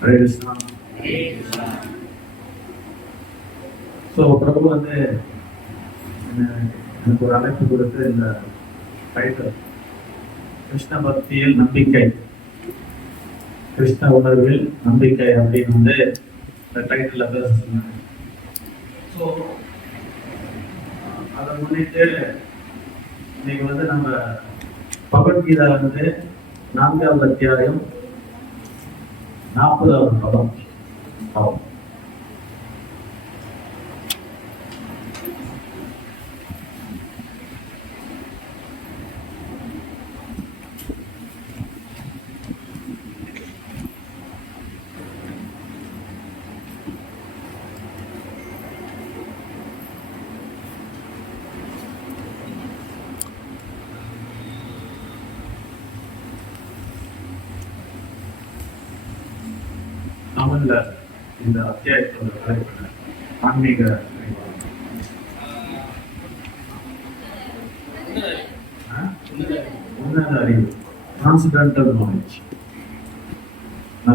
Hare Krishna. So பிரபு வந்து எனக்கு ஒரு அழைப்பு கொடுத்து இந்த டைட்டில் கிருஷ்ண பக்தியில் நம்பிக்கை, கிருஷ்ண உணர்வில் நம்பிக்கை அப்படின்னு வந்து இந்த டைட்டில் பேச சொன்னாங்க. ஸோ அதை முன்னிட்டு இன்னைக்கு வந்து நம்ம பகவத்கீதா வந்து 4வது அத்தியாயம் 40வது பதம் ஆகும். தமிழ்ல இந்த அத்தியாயத்தோட தலைப்பு ஆன்மீக உன்னத அறிவு, transcendental knowledge,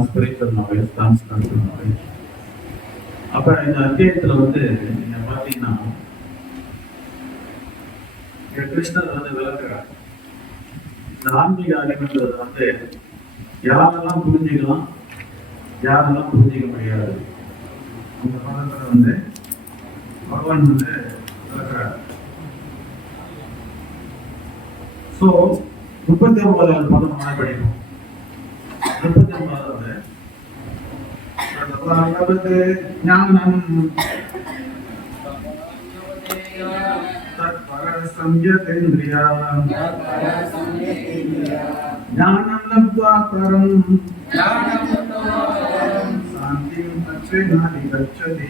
spiritual knowledge, transcendental knowledge. அப்ப இந்த அத்தியாயத்துல வந்து நீங்க பாத்தீங்கன்னா கிருஷ்ணர் வந்து விளக்குறார். இந்த ஆன்மீக அறிவுன்றது வந்து யாரெல்லாம் புரிஞ்சுக்கலாம், யாரெல்லாம் புரிஞ்சிக்க முடியாது. அந்த பதத்துல வந்து பகவான் வந்து விளக்குறார். ஸோ 39வது பதம் நம்ம படிக்கணும். 39வது ஞானம் சம்யதேந்திரியா ஞானம் லப்த்வா பரம் சாந்திம் தத்வேனாதி கச்சதி.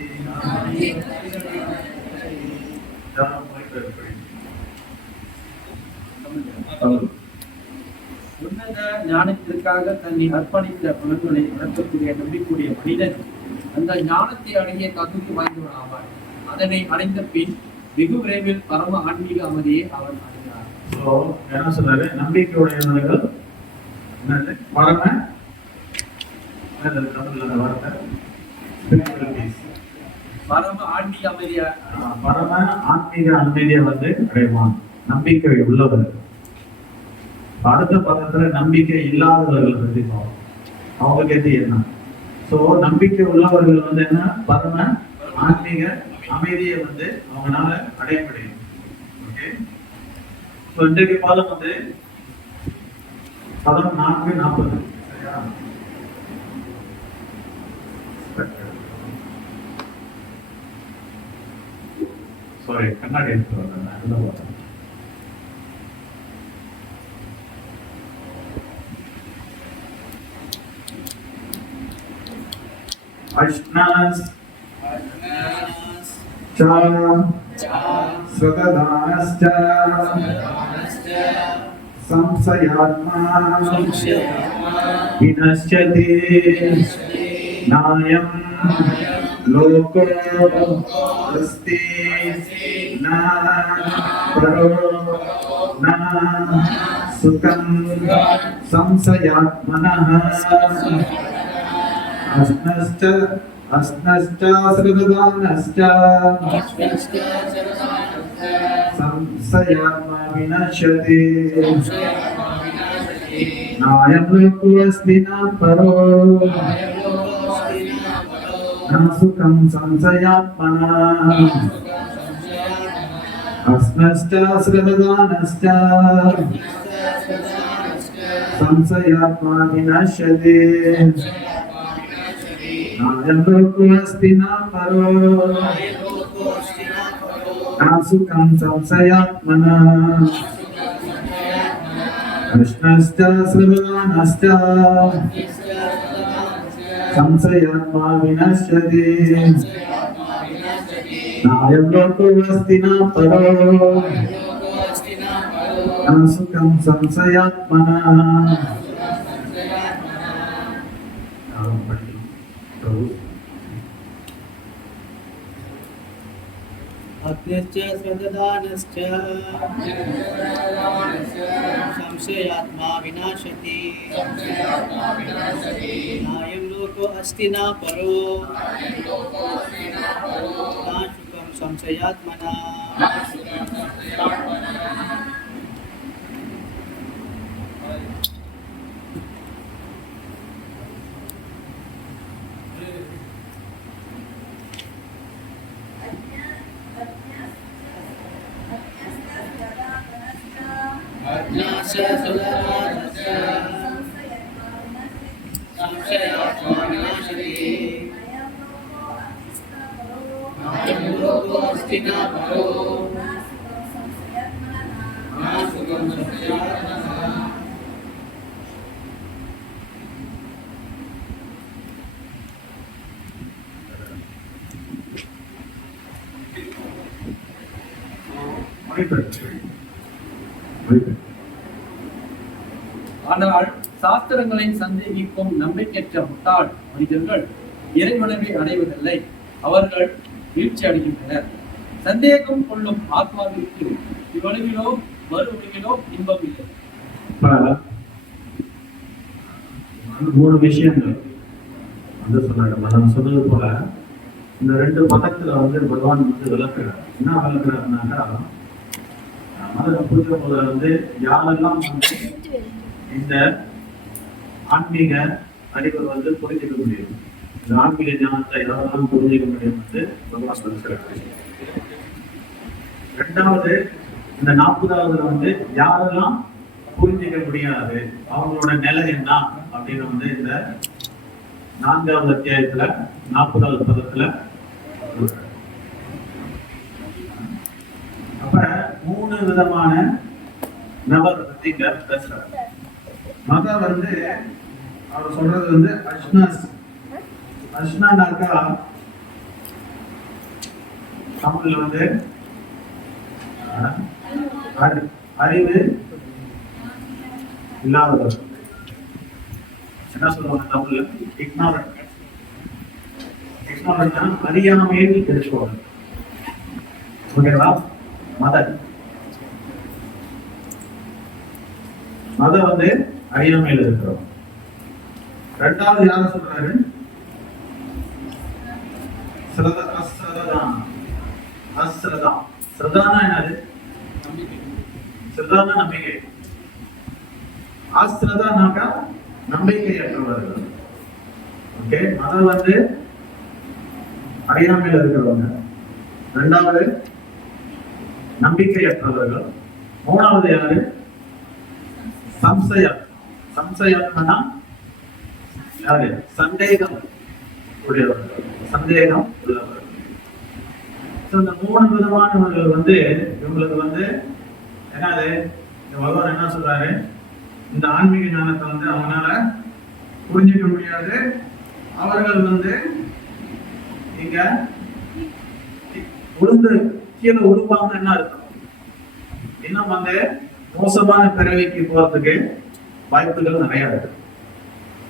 உன்னத ஞானத்திற்காக தன்னை அர்ப்பணித்த பலன்களை நடத்தக்கூடிய நம்பிக்கூடிய மனிதன் அந்த ஞானத்தை அடங்கிய தகுதி வாய்ந்தவன் ஆவார். அதனை அடைந்த பின் வெகு விரைவில் பரம ஆன்மீக அமைதியை அவன் அடைந்தார். என்ன சொல்றாரு? நம்பிக்கையுடையவர்கள் பரம பரம ஆன்மீக அமைதியா, பரம ஆன்மீக அமைதியை வந்து அடைவான். நம்பிக்கை உள்ளவர். அடுத்த பதத்துல நம்பிக்கை இல்லாதவர்கள் பற்றி பார்ப்போம். அவங்க கேட்டு என்ன? சோ நம்பிக்கை உள்ளவர்கள் வந்து என்ன? பரம ஆன்மீக அமைதியை வந்து அவங்களால அடைய முடியும். ஓகே, சோ இன்றைக்கு பாதம் வந்து பதம் 4:40. சரியா? சாரி, கண்ணாடி எடுத்து வரேன். Ashnas cha sradadanascha samsayatma vinasyati nayam loko asti na paro na sukam samsayatmanah asnascha sradadanascha samsayatma vinashyati nayam loko asti na paro na sukam samsayatmanah asnascha sradadanascha samsayatma vinashyati nayam loko asti na paro na sukam samsayatmanah asnascha sradadanascha samsayatma vinashyati nayam loko asti na paro na sukam samsayatmanah. अत्यच्च श्रद्धानश्च संशयात्मा विनाशति नायं लोके लोको अस्ति न परो न सुखं संशयात्मना अज्ञास्य सुलभस्य संशयात्मनाशने अयं लोको अस्ति न परो न सुखं संशयात्मना ஆனால் சாஸ்திரங்களை சந்தேகிக்கும் நம்பிக்கையற்ற முட்டாள் மனிதர்கள் இறைவனவை அடைவதில்லை, அவர்கள் வீழ்ச்சி அடைகின்றனர். சந்தேகம் கொள்ளும் ஆத்மாவிற்கு இவ்வளவிலோ மறு உலகிலோ இன்பம் இல்லை. மூணு விஷயங்கள் வந்து சொன்னாங்க. நான் சொன்னது போல இந்த ரெண்டு பக்கத்துல வந்து பகவான் வந்து விளக்குறார். என்ன விளக்குறாருனாக்கா, மத பூஜை முதல்ல வந்து யாரெல்லாம் வந்து இந்த ஆன்மீக அறிவை வந்து புரிஞ்சுக்க முடியும், இந்த ஆன்மீக ஞானத்தை யாரெல்லாம் புரிஞ்சுக்க முடியும் வந்து பகவான் சொல்லுறாரு. ரெண்டாவது, இந்த 40வது வந்து யாரெல்லாம் புரிஞ்சுக்க முடியாது, அவங்களோட நிலை என்ன அப்படின்னு வந்து இந்த 4வது அத்தியாயத்துல 40வது பதத்துல. அப்ப 3 விதமான நபர் பத்தி இங்க பேசுறாரு. மத வந்து அவர் சொல்றது வந்து அஷ்னானாக்கா தமிழ்ல வந்து அறிவு இல்லாதவர். என்ன சொல்லுவாங்க தமிழ்ல? இக்னாரண்ட். இக்னாரண்ட்னா அறியாமையில் இருப்பவர். ஓகேவா? மத வந்து அறியாமையில் இருக்கிறோம். ரெண்டாவது யார சொல்றாரு? ஸ்ரதானா என்னது? ஸ்ரதானா நம்பிக்கை. ஆஸ்ரதானாக்கா நம்பிக்கையற்றவர்கள். ஓகே, மதம் வந்து அறியாமையில் இருக்கிறவங்க. ரெண்டாவது நம்பிக்கையற்றவர்கள். மூணாவது யாரு? சம்சயாத்மனா யாரு? சந்தேகம் உடையவர்கள். சந்தேகம் உள்ளவர்கள். இந்த 3 விதமானவர்கள் வந்து இவங்களுக்கு வந்து என்னது, பகவான் என்ன சொல்றாரு? இந்த ஆன்மீக ஞானத்தை வந்து அவங்களால புரிஞ்சுக்க முடியாது, அவர்கள் வந்து இங்க உளுந்து கீழே உழுவாங்க. என்ன அர்த்தம்? இன்னும் வந்து மோசமான பிறவிக்கு போறதுக்கு வாய்ப்புகள் நிறைய இருக்கு.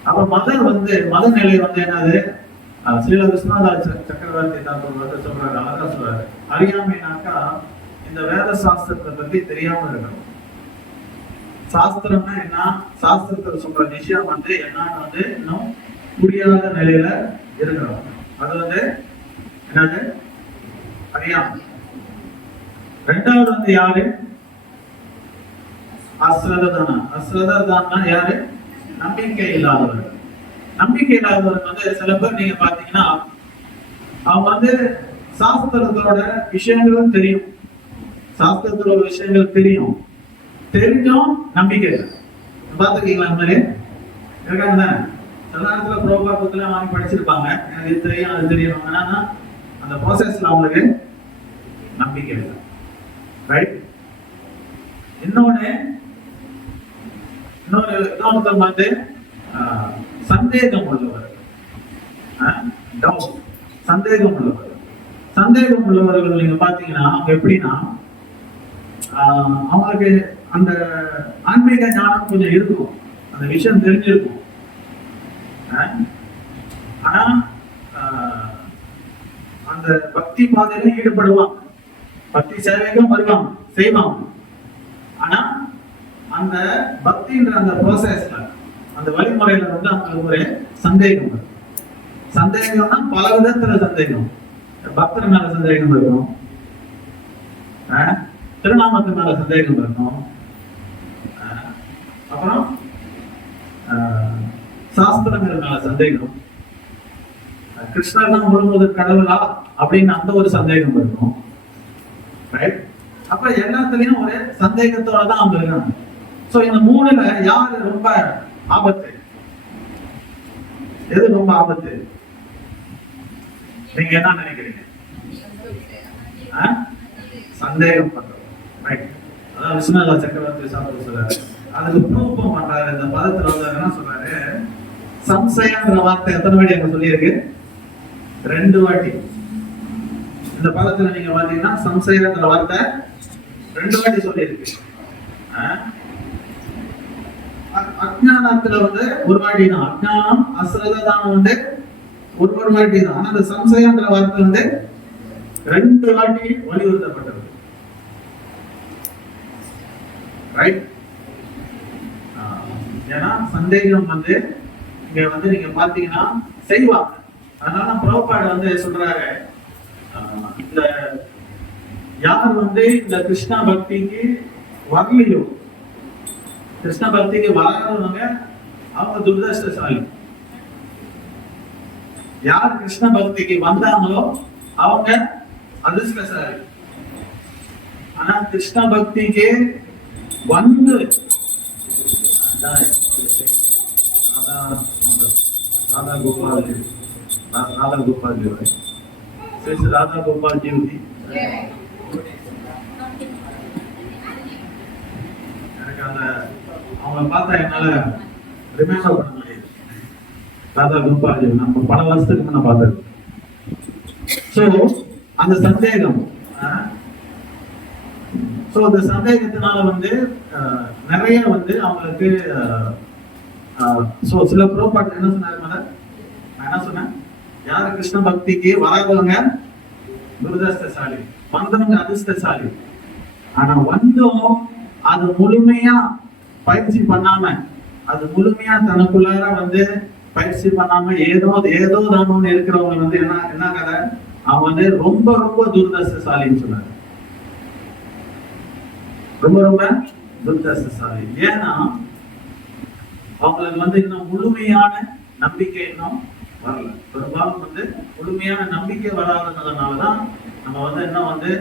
அப்ப மதம் வந்து மத நிலை வந்து என்னது? ஸ்ரீல விஸ்வநாத சக்கரவர்த்தி தான் சொல்றாரு, அழகா சொல்றாரு. அறியாமைனாக்கா இந்த வேத சாஸ்திரத்தை பத்தி தெரியாம இருக்கணும். சாஸ்திரம்னா என்ன, சாஸ்திரத்துல சொல்ற விஷயம் வந்து என்னன்னு வந்து இன்னும் புரியாத நிலையில இருக்கிறோம். அது வந்து என்னது? அறியாமை. ரெண்டாவது வந்து யாரு? அஸ்ரதானா. அஸ்ரதானா யாரு? நம்பிக்கை இல்லாதவர்கள். நம்பிக்கை இல்லாதவர்கள் வந்து சில பேர் நீங்க பாத்தீங்கன்னா அவங்க வந்து சாஸ்திரத்தோட விஷயங்களும் தெரியும், சாஸ்திரத்தோட விஷயங்கள் தெரியும், தெரிஞ்சும் நம்பிக்கை இல்லை. பாத்துக்கீங்களா? அந்த மாதிரி இருக்காங்க தானே? சில நேரத்துல புரோபா புத்தகம் வாங்கி படிச்சிருப்பாங்க, எனக்கு இது தெரியும் அது தெரியும், ஆனா அந்த ப்ராசஸ்ல அவங்களுக்கு நம்பிக்கை இல்லை. ரைட்? இன்னொருத்தர் வந்து சந்தேகம் உள்ளவர். சந்தேகம் உள்ளவர். சந்தேகம் உள்ளவர்கள் நீங்க பாத்தீங்கன்னா அவங்க எப்படின்னா, அவங்களுக்கு அந்த ஆன்மீக ஞானம் கொஞ்சம் இருக்கும், அந்த விஷயம் தெரிஞ்சிருக்கும். ஆனா அந்த பக்தி பாதையில ஈடுபடுவாங்க, பக்தி சேவைக்கும் வருவாங்க, செய்வாங்க. ஆனா அந்த பக்தின்ற அந்த ப்ரோசஸ்ல, அந்த வழிமுறையில வந்து அவங்களுக்கு ஒரு சந்தேகம் வரும். சந்தேகம்னா பல விதத்துல சந்தேகம். பக்தர் மேல சந்தேகம் இருக்கும், திருநாமத்து மேல சந்தேகம் இருக்கும், அப்புறம் சாஸ்திரங்கள் மேல சந்தேகம், கிருஷ்ணர் தான் முழுவதும் கடவுளா அப்படின்னு அந்த ஒரு சந்தேகம் இருக்கும். அப்ப எல்லாத்துலயும் ஒரு சந்தேகத்தோட தான் அவங்க இருக்காங்க. சோ இந்த மூணுல யாரு ரொம்ப ஆபத்து? எது ரொம்ப ஆபத்து? நீங்க என்ன நினைக்கிறீங்க? சந்தேகம் பண்றோம். அதான் விஸ்வநாத சக்கரவர்த்தி சாப்பிட்டு சொல்றாரு. அதுக்கு ப்ரூஃபும் பண்றாரு. இந்த பதத்துல வந்து என்ன சொல்றாரு? சம்சயம்ன்ற வார்த்தை எத்தனை வாட்டி அங்க சொல்லியிருக்கு? 2 வாட்டி. இந்த பதத்துல நீங்க பாத்தீங்கன்னா சம்சயம்ன்ற வார்த்தை 2 வாட்டி சொல்லியிருக்கு. அஜ்ஞானத்துல வந்து ஒரு வாட்டி தான். அஜ்ஞானம் அஸ்ரதானம் வந்து ஒரு வாட்டி தான். ஆனா அந்த சம்சயம்ன்ற வார்த்தை வந்து 2 வாட்டி வலியுறுத்தப்பட்டது. ரைட்? ஏன்னா சந்தேகம் வந்து இங்க வந்து நீங்க பாத்தீங்கன்னா செய்வாங்க. அதனால பிரபுபாட் வந்து சொல்றாரு, இந்த யார் வந்து இந்த கிருஷ்ண பக்திக்கு வரலையோ, கிருஷ்ண பக்திக்கு வராதவங்க அவங்க துர்தஷ்டசாலி. யார் கிருஷ்ண பக்திக்கு வந்தாங்களோ அவங்க அதிர்ஷ்டசாலி. ஆனா கிருஷ்ண பக்திக்கு வந்து राधा गोपाल जी, राधा गोपाल जी, श्री राधा गोपाल जी जी எனக்கு அந்த அவங்க பார்த்தா என்னால ரிமெம்பர் பண்ண முடியாது. ராதா கோபால் ஜி நம்ம பல வருஷத்துக்கு முன்ன பார்த்தது. சோ அந்த சந்தேகம், சோ அந்த சந்தேகத்தினால வந்து நிறைய வந்து அவங்களுக்கு சோ சில ப்ரோபாட் என்ன சொன்னாரு? என்ன சொன்னேன்? யாரு கிருஷ்ண பக்திக்கு வராதவங்க துரதிர்ஷ்டசாலி, வந்தவங்க அதிர்ஷ்டசாலி. ஆனா வந்தும் அது முழுமையா பயிற்சி பண்ணாம, அது முழுமையா தனக்குள்ளார வந்து பயிற்சி பண்ணாம ஏதோ தானோன்னு இருக்கிறவங்க வந்து என்ன கதை? அவன் வந்து ரொம்ப ரொம்ப துரதிர்ஷ்டசாலின்னு சொன்னாரு. ரொம்ப துரதிர்ஷ்டசாலி. ஏன்னா அவங்களுக்கு வந்து இன்னும் முழுமையான நம்பிக்கை இன்னும் வரல. பெரும்பாலும் வந்து முழுமையான நம்பிக்கை வராததுனாலதான் நம்ம வந்து இன்னும் வந்து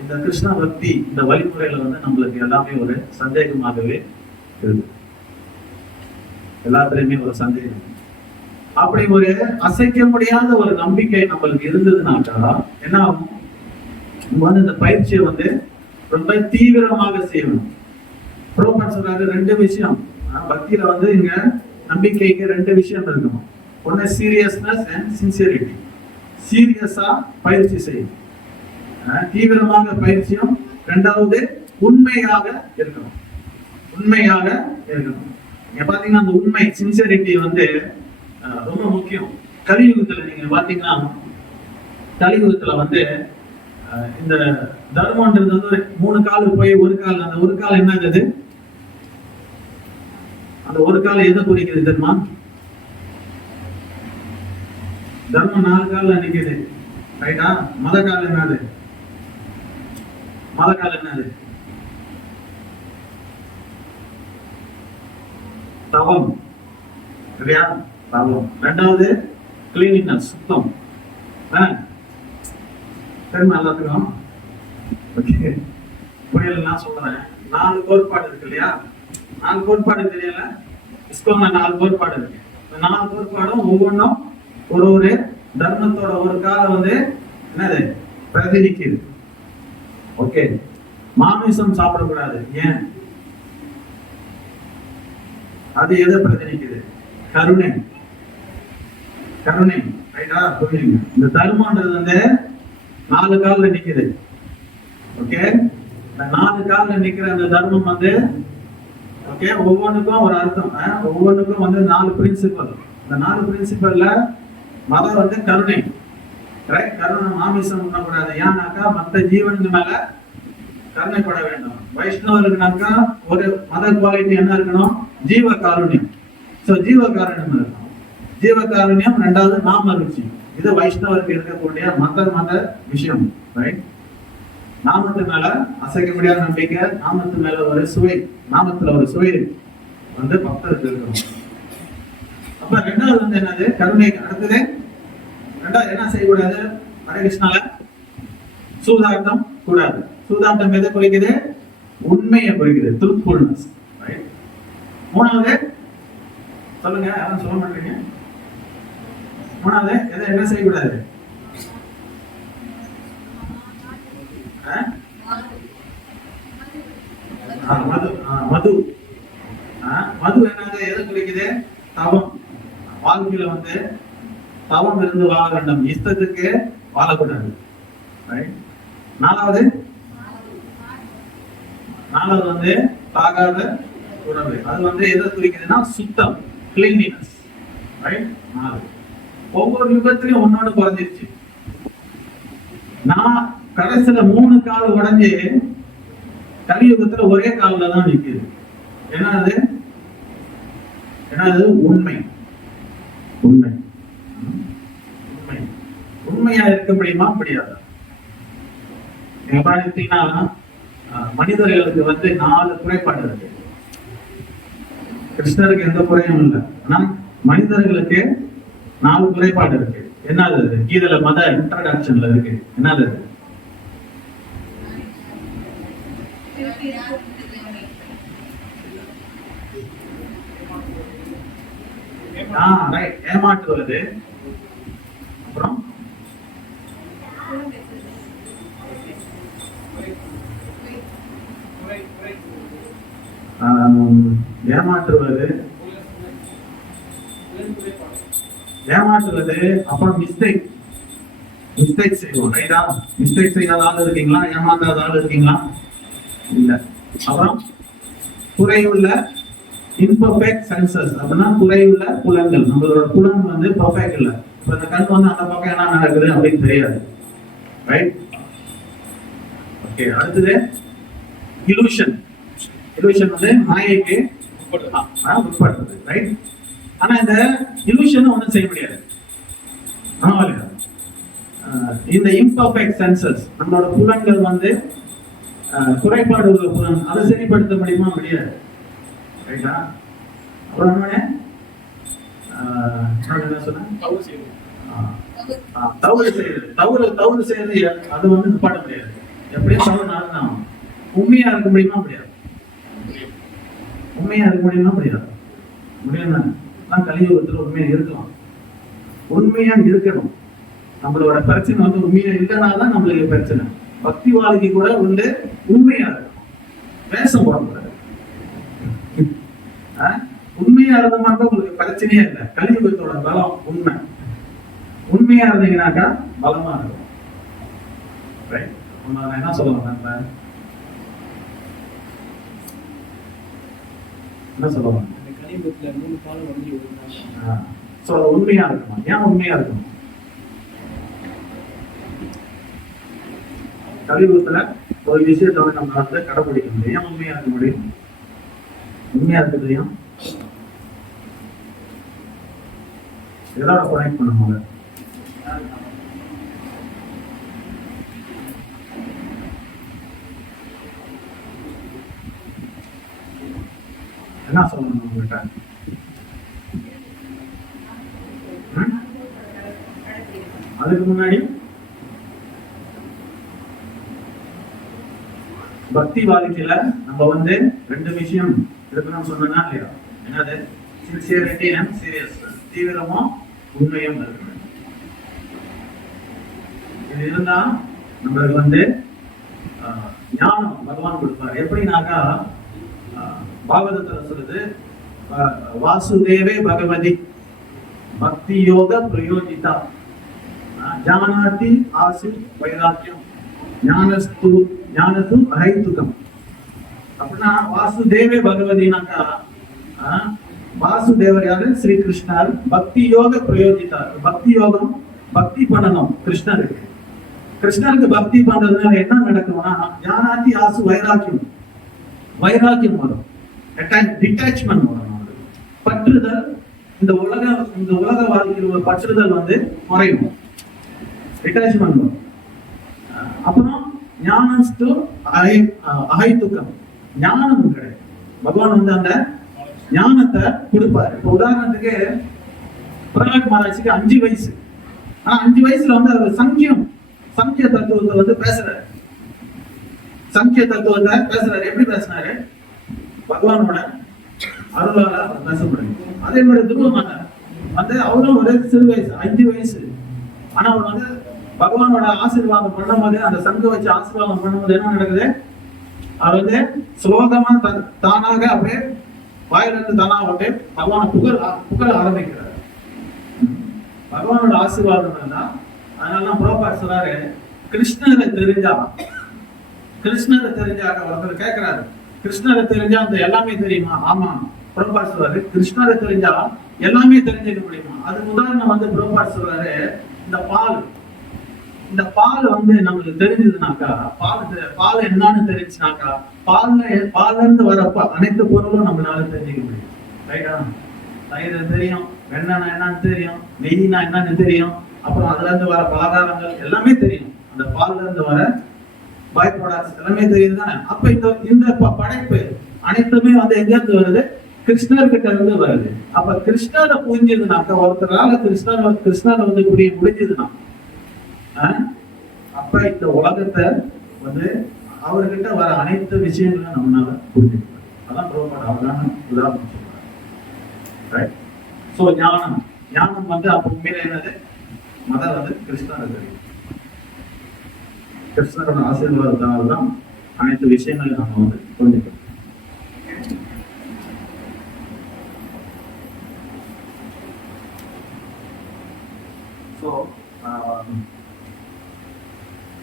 இந்த கிருஷ்ண பக்தி இந்த வழிமுறையில வந்து நம்மளுக்கு எல்லாமே ஒரு சந்தேகமாகவே இருக்கு. எல்லாத்துலயுமே ஒரு சந்தேகம். அப்படி ஒரு அசைக்க முடியாத ஒரு நம்பிக்கை நம்மளுக்கு இருந்ததுனாக்கா என்ன ஆகும்? வந்து இந்த பயிற்சியை வந்து ரொம்ப தீவிரமாக செய்யணும். பிரபுபாட் சொல்றாரு 2 விஷயம் பக்தியில வந்து இங்க நம்பிக்கைக்கு 2 விஷயம் இருக்கணும். ஒண்ணு சீரியஸ்னஸ் அண்ட் சின்சியரிட்டி. சீரியஸா பயிற்சி செய்யும், தீவிரமாக பயிற்சியும். 2வது உண்மையாக இருக்கணும். உண்மையாக இருக்கணும். நீங்க பாத்தீங்கன்னா அந்த உண்மை சின்சியரிட்டி வந்து ரொம்ப முக்கியம். கலியுகத்துல நீங்க பாத்தீங்கன்னா கலியுகத்துல வந்து இந்த தர்மன்றது வந்து 3 கால் போய் 1 கால், அந்த 1 கால் என்னது? அந்த 1 கால் எதை குறிக்கிறது தெரியுமா? தர்மம் 4 கால்ல நிக்குது, ரைட்டா? மத கால் என்னது? மத கால் என்னது? தவம், இல்லையா? தவம். 2வது கிளீனினஸ், சுத்தம். தெரியுமா எல்லாத்துக்கும்? ஓகே, புரியல நான் சொல்றேன். 4 கோட்பாடு இருக்கு இல்லையா? 4 கோட்பாடு தெரியல? இஸ்கோன்ல 4 கோட்பாடு இருக்கு. இந்த 4 கோட்பாடும் ஒவ்வொன்றும் ஒரு தர்மத்தோட ஒரு கால வந்து என்னது பிரதிநிக்குது. ஓகே, மாமிசம் சாப்பிடக்கூடாது. ஏன்? அது எதை பிரதிநிக்குது? கருணை. கருணை, ரைட்டா? புரியுங்க. இந்த தர்மன்றது வந்து 4 கால்ல நிக்குது. ஓகே, இந்த 4 கால்ல நிக்கிற அந்த தர்மம் வந்து ஓகே ஒவ்வொன்றுக்கும் ஒரு அர்த்தம். ஒவ்வொன்றுக்கும் வந்து 4 பிரின்சிபல். இந்த 4 பிரின்சிபல்ல மதம் வந்து கருணை, ரைட்? கருணை, மாமிசம் பண்ணக்கூடாது. ஏன்னாக்கா மற்ற ஜீவனுக்கு மேல கருணைப்பட வேண்டும். வைஷ்ணவருக்குனாக்கா ஒரு மத குவாலிட்டி என்ன இருக்கணும்? ஜீவ காருண்யம். சோ ஜீவ காருண்யம் இருக்கணும். ஜீவகாருண்யம், ரெண்டாவது நாம ருச்சி. இது வைஷ்ணவருக்கு இருக்கக்கூடிய மத விஷயம், ரைட்? நாமத்து மேல அசைக்க முடியாத நம்பிக்கை, நாமத்து மேல ஒரு சுவை, நாமத்துல ஒரு சுவை வந்து பக்தருக்கு இருக்கணும். அப்ப ரெண்டாவது வந்து என்னது? கருணை. அடுத்தது ரெண்டாவது என்ன செய்யக்கூடாது? ஹரே கிருஷ்ணால சூதாட்டம் கூடாது. சூதாட்டம் எதை குறிக்குது? உண்மையை குறிக்குது, ட்ரூத்ஃபுல்னஸ், ரைட்? மூணாவது சொல்லுங்க, யாரும் சொல்ல மாட்டீங்க. மூணாவது எதை என்ன செய்யக்கூடாது? மது. மது மது என்னது? எதை குறிக்குது? தவம். வாழ்க்கையில வந்து தவம் இருந்து வாழ வேண்டும், இஷ்டத்துக்கு வாழக்கூடாது, ரைட்? நாலாவது வந்து தாகாத உணவு. அது வந்து எதை குறிக்குதுன்னா சுத்தம், கிளீனினஸ், ரைட்? நாலு. ஒவ்வொரு யுகத்திலையும் ஒன்னோடு குறைஞ்சிருச்சு. நான் கடைசியில 3 கால் உடைஞ்சு கலியுகத்துல ஒரே காலில் தான் நிற்குது. என்னது? உண்மை. உண்மை உண்மை உண்மையா இருக்க முடியுமா? முடியாது. நீங்க பார்த்தீங்கன்னா மனிதர்களுக்கு வந்து 4 குறைபாடு இருக்கு. கிருஷ்ணருக்கு எந்த குறையும் இல்லை, ஆனா மனிதர்களுக்கு 4 குறைபாடு இருக்கு. என்னது? கீதையில மத இன்ட்ரோடக்ஷன்ல இருக்கு. என்னது? ஏமாற்றுவது, அப்புறம் ஏமாற்றுவது, அப்புறம் மிஸ்டேக் செய்வோம், ரைட்டா? மிஸ்டேக் செய்யாத ஆள் இருக்கீங்களா? ஏமாத்தாத ஆள் இருக்கீங்களா? இல்ல. அப்புறம் குறையுள்ள இம்பர்ஃபெக்ட் சென்சஸ், அப்படின்னா குறையுள்ள புலன்கள். நம்மளோட புலன் வந்து பர்ஃபெக்ட் இல்ல. இப்ப இந்த கண் வந்து அந்த பக்கம் என்ன நடக்குது அப்படின்னு தெரியாது, ரைட்? ஓகே. அடுத்தது இலூஷன். இலூஷன் வந்து மாயைக்கு உட்படுறது, ரைட்? ஆனா இந்த இலூஷன் ஒண்ணும் செய்ய முடியாது. இந்த இம்பர்ஃபெக்ட் சென்சஸ், நம்மளோட புலன்கள் வந்து குறைபாடு உள்ள புலன், அதை சரிப்படுத்த முடியுமா? முடியாது, ரைட்டா? அப்புறம் என்ன சொன்ன? தவறு செய்யறது அது வந்து நிப்பாட்ட முடியாது. எப்படியும் தவறு நடந்தான். உண்மையா இருக்க முடியுமா? முடியாது. உண்மையா இருக்க முடியுமா? முடியாது. முடியும். கலியுகத்துல உண்மையா இருக்கலாம், உண்மையா இருக்கணும். நம்மளோட பிரச்சனை வந்து உண்மையா இல்லைனாதான் நம்மளுக்கு பிரச்சனை. பக்தி வாழ்க்கை கூட வந்து உண்மையா இருக்கும், வேஷம் போடக்கூடாது. உண்மையா இருந்தமாக்கா உங்களுக்கு பிரச்சனையே இல்லை. கலியுகத்தோட பலம் உண்மை. உண்மையா இருந்தீங்கன்னாக்கா பலமா இருக்கும், ரைட்? என்ன சொல்லுவாங்க? என்ன சொல்லுவாங்க? உண்மையா இருக்குமா? ஏன் உண்மையா இருக்கணும்? கலியுகத்துல ஒரு விஷயத்த வந்து நம்ம வந்து கடைபிடிக்க முடியும். ஏன் உண்மையா இருக்க முடியும்? உண்மையா இருக்க தெரியும். எதோட கனெக்ட் பண்ணுவாங்க? என்ன சொல்லணும் உங்ககிட்ட? அதுக்கு முன்னாடி பக்தி வாழ்க்கையில நம்ம வந்து 2 விஷயம் இருக்கணும்னு சொன்னா இல்லையா? என்னது? Sincerity and seriousness. தீவிரமும் உண்மையும் இருக்கணும். இது இருந்தா நம்மளுக்கு வந்து ஞானம் பகவான் கொடுப்பாரு. எப்படின்னாக்கா பாகவதத்துல சொல்லுது, வாசுதேவே பகவதி பக்தி யோக பிரயோஜிதா ஜானாதி ஆசு வைராக்கியம் ஞானத்து அஹைத்துகம். அப்படின்னா வாசுதேவே பகவதினாக்கா வாசுதேவர் யாரு? ஸ்ரீ கிருஷ்ணர். பக்தி யோக பிரயோஜித்தார். பக்தி யோகம், பக்தி பண்ணணும் கிருஷ்ணருக்கு. கிருஷ்ணருக்கு பக்தி பண்றதுனால என்ன நடக்கும்னா ஞானாதி ஆசு வைராக்கியம் வரும், டிட்டாச்மெண்ட் வரும், பற்றுதல் இந்த உலக வாழ்க்கையில் ஒரு பற்றுதல் வந்து குறையும், டிட்டாச்மெண்ட் வரும். அப்புறம் ஞானஸ்து அகைத்துக்கம், ஞானம் கிடையாது. பகவான் வந்து அந்த ஞானத்தை கொடுப்பாரு. இப்போ உதாரணத்துக்கு பிரகலாத் மகாராஜுக்கு 5 வயசு. ஆனா 5 வயசுல வந்து அவர் சங்கிய தத்துவத்தை வந்து பேசுறாரு. சங்கிய தத்துவத்தை பேசுறாரு. எப்படி பேசினாரு? பகவானோட அருளால அவர் பேச முடியும். அதே மாதிரி துருவ மன்னர் வந்து அவரும் ஒரு சிறு வயசு, 5 வயசு. ஆனா அவர் வந்து பகவானோட ஆசீர்வாதம் பண்ணும்போது, அந்த சங்க வச்சு ஆசீர்வாதம் பண்ணும்போது என்ன நடக்குது? அவர் வந்து சுலோகமா தானாக அப்படியே வாயிலிருந்து தானாக அப்படியே பகவான புகழ ஆரம்பிக்கிறார். பகவானோட ஆசீர்வாதம் தான். அதனால புரோபாட் சொல்றாரு, கிருஷ்ணரை தெரிஞ்சாக்க ஒருத்தர் கேட்கிறாரு, கிருஷ்ணரை தெரிஞ்சா அந்த எல்லாமே தெரியுமா? ஆமா. புரோபாட் சொல்றாரு, கிருஷ்ணரை தெரிஞ்சா எல்லாமே தெரிஞ்சுக்க முடியுமா? அதுக்கு உதாரணம் வந்து புரோபாட் சொல்றாரு, இந்த பால் வந்து நமக்கு தெரிஞ்சதுனாக்கா, பால் என்னன்னு தெரிஞ்சுனாக்கா, பால்ல இருந்து வர அனைத்து பொருளும் நம்மளால தெரிஞ்சுக்க முடியும். ரைட்டா? தயிர் தெரியும், வெண்ணெய் என்னன்னு தெரியும், நெய்னா என்னன்னு தெரியும், அப்புறம் அதுல இருந்து வர பலகாரங்கள் எல்லாமே தெரியும். அந்த பால்ல இருந்து வர பை ப்ராடக்ட்ஸ் எல்லாமே தெரியுது தானே? அப்ப இந்த படைப்பு அனைத்துமே வந்து எங்க இருந்து வருது? கிருஷ்ணர்கிட்ட இருந்து வருது. அப்ப கிருஷ்ணரை புரிஞ்சதுனாக்கா, ஒருத்தரால கிருஷ்ணரை வந்து முடிஞ்சதுன்னா, அப்ப இந்த உலகத்தை வந்து அவர்கிட்ட வர அனைத்து விஷயங்களும் நம்மளால புரிஞ்சுக்கலாம். அதான் புரோபாட் அவரான உதாரணம் சொல்றாரு. சோ ஞானம் வந்து அப்ப உண்மையில என்னது? மதம் வந்து கிருஷ்ணரை தெரியும். கிருஷ்ணரோட ஆசீர்வாதத்தால் தான் அனைத்து விஷயங்களையும் நம்ம வந்து புரிஞ்சுக்கலாம்.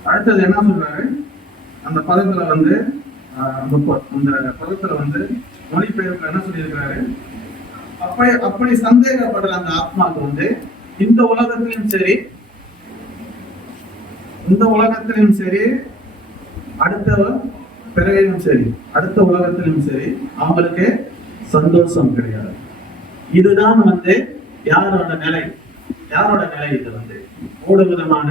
அடுத்தது என்ன சொல்றாரு? அந்த பதத்துல வந்து அந்த பதத்துல வந்து மொழிபெயர்ப்புல என்ன சொல்லியிருக்கிறாரு? அப்படி சந்தேகப்படுற அந்த ஆத்மாவுக்கு வந்து இந்த உலகத்திலும் சரி அடுத்த பிறவிலும் சரி அடுத்த உலகத்திலும் சரி அவங்களுக்கு சந்தோஷம் கிடையாது. இதுதான் வந்து யாரோட நிலை? இது வந்து 3 விதமான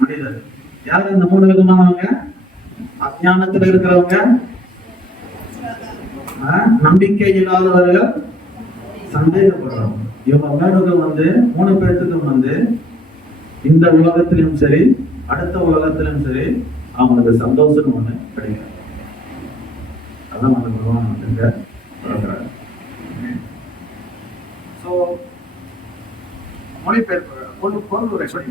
மனிதர். யார் இந்த 3 விதமானவங்க? அஞ்ஞானத்துல இருக்கிறவங்க, நம்பிக்கை இல்லாதவர்கள், சந்தேகப்படுறவங்க. இவங்க வந்து 3 பேர்த்துக்கும் வந்து இந்த உலகத்திலும் சரி அடுத்த உலகத்திலும் சரி அவங்களுக்கு சந்தோஷம் ஒண்ணு கிடையாது. அதான் அந்த பகவான் வந்து வளர்க்கிறாரு. சோ மொழிபெயர்ப்பு பொருள் உரை சொல்லி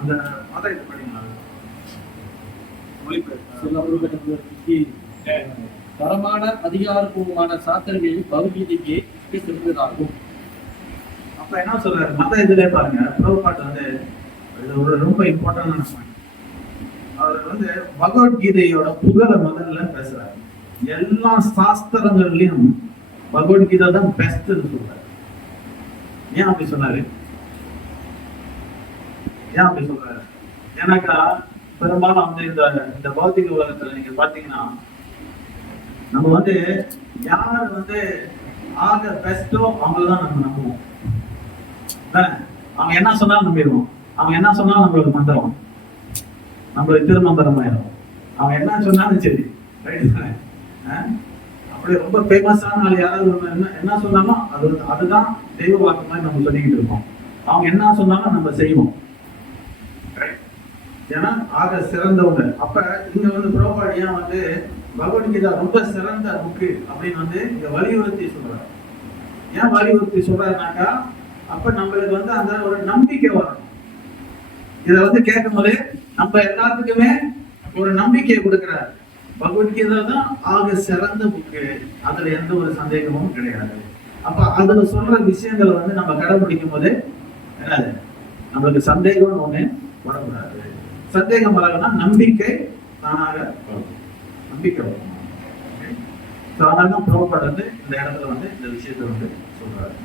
அந்த மத இது படிக்கலாம். தரமான அதிகாரப்பூர்வமான சாத்திரங்களில் பகுதிக்கு செல்வதாகும். அப்ப என்ன சொல்றாரு? மத இதுல பாருங்க, புரோபாட் வந்து ஒரு ரொம்ப இம்பார்ட்டன்டான பாயிண்ட். அவர் வந்து பகவத்கீதையோட புகழை முதல்ல பேசுறாரு. எல்லா சாஸ்திரங்கள்லயும் பகவத்கீதை தான் பெஸ்ட்னு சொல்றாரு. ஏன் அப்படி சொன்னாரு? ஏன்னாக்கா பெரும்பாலும் வந்து இந்த பௌத்திக உலகத்துல நீங்க பாத்தீங்கன்னா, நம்ம வந்து யார் வந்து ஆக பெஸ்டோ அவங்களதான் நம்ம நம்புவோம். அவங்க என்ன சொன்னாலும் நம்பிடுவோம். அவங்க என்ன சொன்னாலும் நம்மளுக்கு மந்திரம், நம்மளுக்கு திருமந்திரம் ஆயிடும். அவங்க என்ன சொன்னாலும் சரி, ரைட் தானே? அப்படி ரொம்ப ஃபேமஸான ஆள் யாராவது என்ன சொன்னாலும் அதுதான் தெய்வ வாக்கு மாதிரி நம்ம சொல்லிக்கிட்டு இருக்கோம். அவங்க என்ன சொன்னாலும் நம்ம செய்வோம். ஏன்னா ஆக சிறந்தவங்க. அப்ப இங்க வந்து புரோபாடியா வந்து பகவத்கீதா ரொம்ப சிறந்த புக்கு அப்படின்னு வந்து இங்க வலியுறுத்தி சொல்றாரு. ஏன் வலியுறுத்தி சொல்றாருனாக்கா, அப்ப நம்மளுக்கு வந்து அந்த ஒரு நம்பிக்கை வரும். இத வந்து கேட்கும் போது நம்ம எல்லாத்துக்குமே ஒரு நம்பிக்கையை கொடுக்கிறார். பகவத்கீதா தான் ஆக சிறந்த புக்கு, அதுல எந்த ஒரு சந்தேகமும் கிடையாது. அப்ப அதுல சொல்ற விஷயங்களை வந்து நம்ம கடைபிடிக்கும் போது என்னது, நம்மளுக்கு சந்தேகம் ஒண்ணு வரக்கூடாது. சந்தேகம் வரலன்னா நம்பிக்கை தானாக வரும். நம்பிக்கை வரும். அதனால புரோபாட் வந்து இந்த இடத்துல வந்து இந்த விஷயத்தை வந்து சொல்றாரு.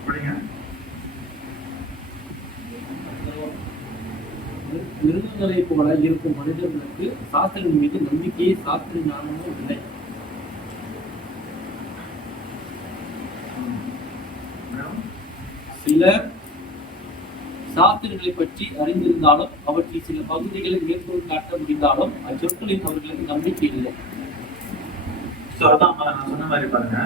அப்படிங்க மிருகங்களை போல இருக்கும் மனிதர்களுக்கு சாஸ்திரத்தின் மீது நம்பிக்கையே சாஸ்திர ஞானமும் இல்லை. சிலர் சாஸ்திரங்களை பற்றி அறிந்திருந்தாலும் அவற்றில் சில பகுதிகளை மேற்கோள் காட்ட முடிந்தாலும் அச்சொற்களில் அவர்களுக்கு நம்பிக்கை இல்லை. அதான் நான் சொன்ன மாதிரி பாருங்க,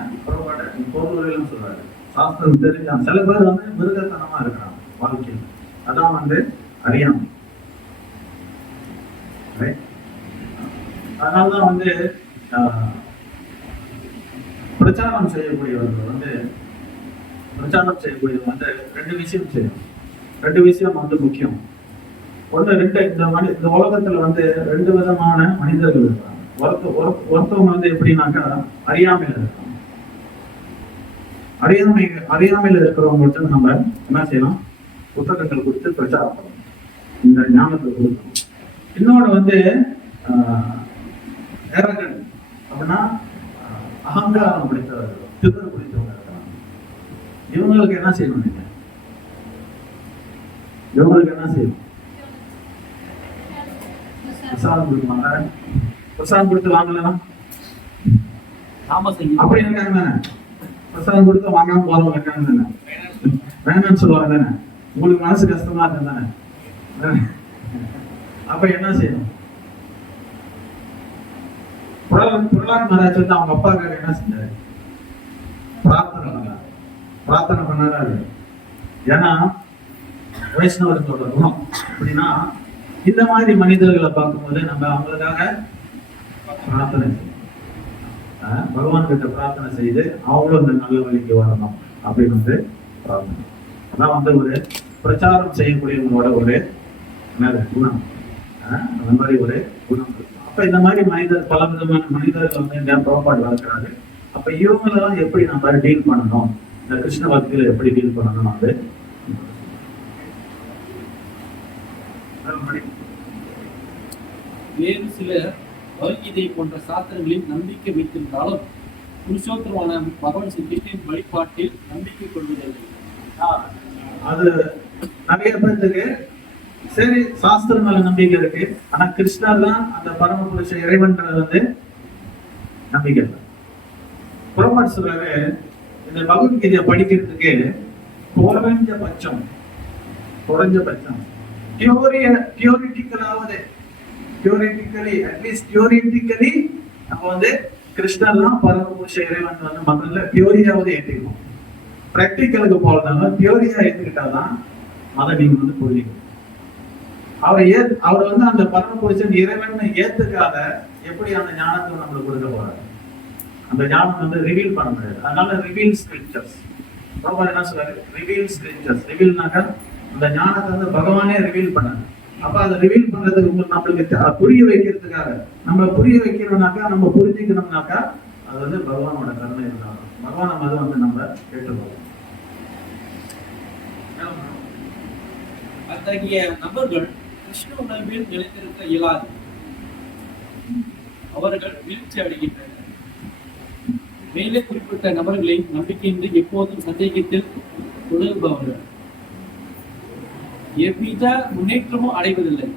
பொருள்களும் சொல்றாரு சாஸ்திரம் தெரிஞ்ச சில பேர் வந்து மிருகத்தனமா இருக்கிறாங்க வாழ்க்கையில். அதான் வந்து அறியாமை. அதனாலதான் வந்து பிரச்சாரம் செய்யக்கூடியவர்கள் வந்து ரெண்டு விஷயம் செய்யணும். ரெண்டு விஷயம் வந்து முக்கியம். ஒண்ணு இந்த உலகத்துல வந்து ரெண்டு விதமான மனிதர்கள் இருக்காங்க. ஒருத்தவங்க வந்து எப்படின்னாக்கா அறியாமையில இருக்காங்க. அறியாமையில இருக்கிறவங்கள்ட்ட நம்ம என்ன செய்யலாம்? புத்தகங்கள் கொடுத்து பிரச்சாரம் பண்ணணும், இந்த ஞானத்தை கொடுக்கணும். இன்னொன்று வந்து அப்படின்னா அகங்காரம் பிடித்தவர்கள், திமிர் பிடித்தவங்க இருக்கிறாங்க. இவங்களுக்கு என்ன செய்யணும்? நீங்க இவங்களுக்கு என்ன செய்யணும்? பிரசாதம் கொடுக்குவாங்க. பிரசாதம் கொடுத்து வாங்கலாம் அப்படி இருக்காங்க தானே? பிரசாதம் கொடுத்து வாங்காம போறவங்க இருக்காங்க தானே? வேணாம்னு சொல்லுவாங்க தானே? உங்களுக்கு மனசு கஷ்டமா இருக்கு தானே? அப்ப என்ன செய்யணும்? பிரகலாத் மகாராஜ் வந்து அவங்க அப்பாவுக்காக என்ன செஞ்சாரு? பிரார்த்தனை பண்ணாரு. ஏன்னா வைஷ்ணவர்களோட குணம் அப்படின்னா இந்த மாதிரி மனிதர்களை பார்க்கும்போது நம்ம அவங்களுக்காக பிரார்த்தனை செய்யணும். பகவான் கிட்ட பிரார்த்தனை செய்து அவங்களும் இந்த நல்ல வழிக்கு வரணும் அப்படின்னு வந்து பிரார்த்தனை. அதான் வந்து ஒரு பிரச்சாரம் செய்யக்கூடியவங்களோட ஒரு குணம். அந்த மாதிரி ஒரு குணம். அப்ப இந்த மாதிரி பல விதமான மனிதர்கள் வந்து இந்த புரோபாட் வளர்க்கிறாரு. அப்ப இவங்களெல்லாம் எப்படி நம்ம டீல் பண்ணணும், இந்த கிருஷ்ண பக்தியில எப்படி டீல் பண்ணணும் அது வேறு சில பகவத்கீதை போன்ற சாஸ்திரங்களில் நம்பிக்கை வைத்திருந்தாலும் புருஷோத்தரமான பகவான் ஸ்ரீ கிருஷ்ணன் வழிபாட்டில் நம்பிக்கை கொள்வதில்லை. அது நிறைய பேருக்கு சரி சாஸ்திரம் மேல நம்பிக்கை இருக்கு, ஆனா கிருஷ்ணர் தான் அந்த பரம புருஷ இறைவன்றது வந்து நம்பிக்கை இல்லை. புரோபாட் சொல்றாரு, இந்த பகவத்கீதையை படிக்கிறதுக்கு குறைஞ்சபட்சம் தியோரிட்டிக்கலி நம்ம வந்து கிருஷ்ணர் தான் பரம புருஷ இறைவன் வந்து முதல்ல தியோரியாவது ஏற்றுக்கணும். பிராக்டிக்கலுக்கு போறதால தியோரியா ஏற்றுக்கிட்டாதான் அதை நீங்க வந்து புரிஞ்சுக்கணும். அவர் வந்து அந்த பரம புருஷன் இறைவன் ஏத்துக்காத எப்படி அந்த ஞானத்தை நம்மளுக்கு கொடுக்க போறாரு? அந்த ஞானம் வந்து ரிவீல் பண்ண முடியாது. அதனால ரிவீல் ஸ்கிரிப்சர்ஸ். என்ன சொல்றாரு? Reveal scriptures. ரிவீல்னாக்கா அந்த ஞானத்தை வந்து பகவானே ரிவீல் பண்ணாரு. அப்ப அதை ரிவீல் பண்றதுக்கு நம்மளுக்கு புரிய வைக்கிறதுக்காக நம்ம புரிய வைக்கணும்னாக்கா, நம்ம புரிஞ்சுக்கணும்னாக்கா அது வந்து பகவானோட கருணை இருந்தாலும் பகவான் அதை வந்து நம்ம கேட்டுக்கணும். அத்தகைய நபர்கள் கிருஷ்ண உணர்வில் நிலைத்திருக்க இயலாது. அவர்கள் வீழ்ச்சி அடைகின்றனர். மேலே குறிப்பிட்ட நபர்களை நம்பிக்கையின்றி எப்போதும் சந்தேகத்தில் தொடர்பவர்கள் எவ்வித முன்னேற்றமும் அடைவதில்லை.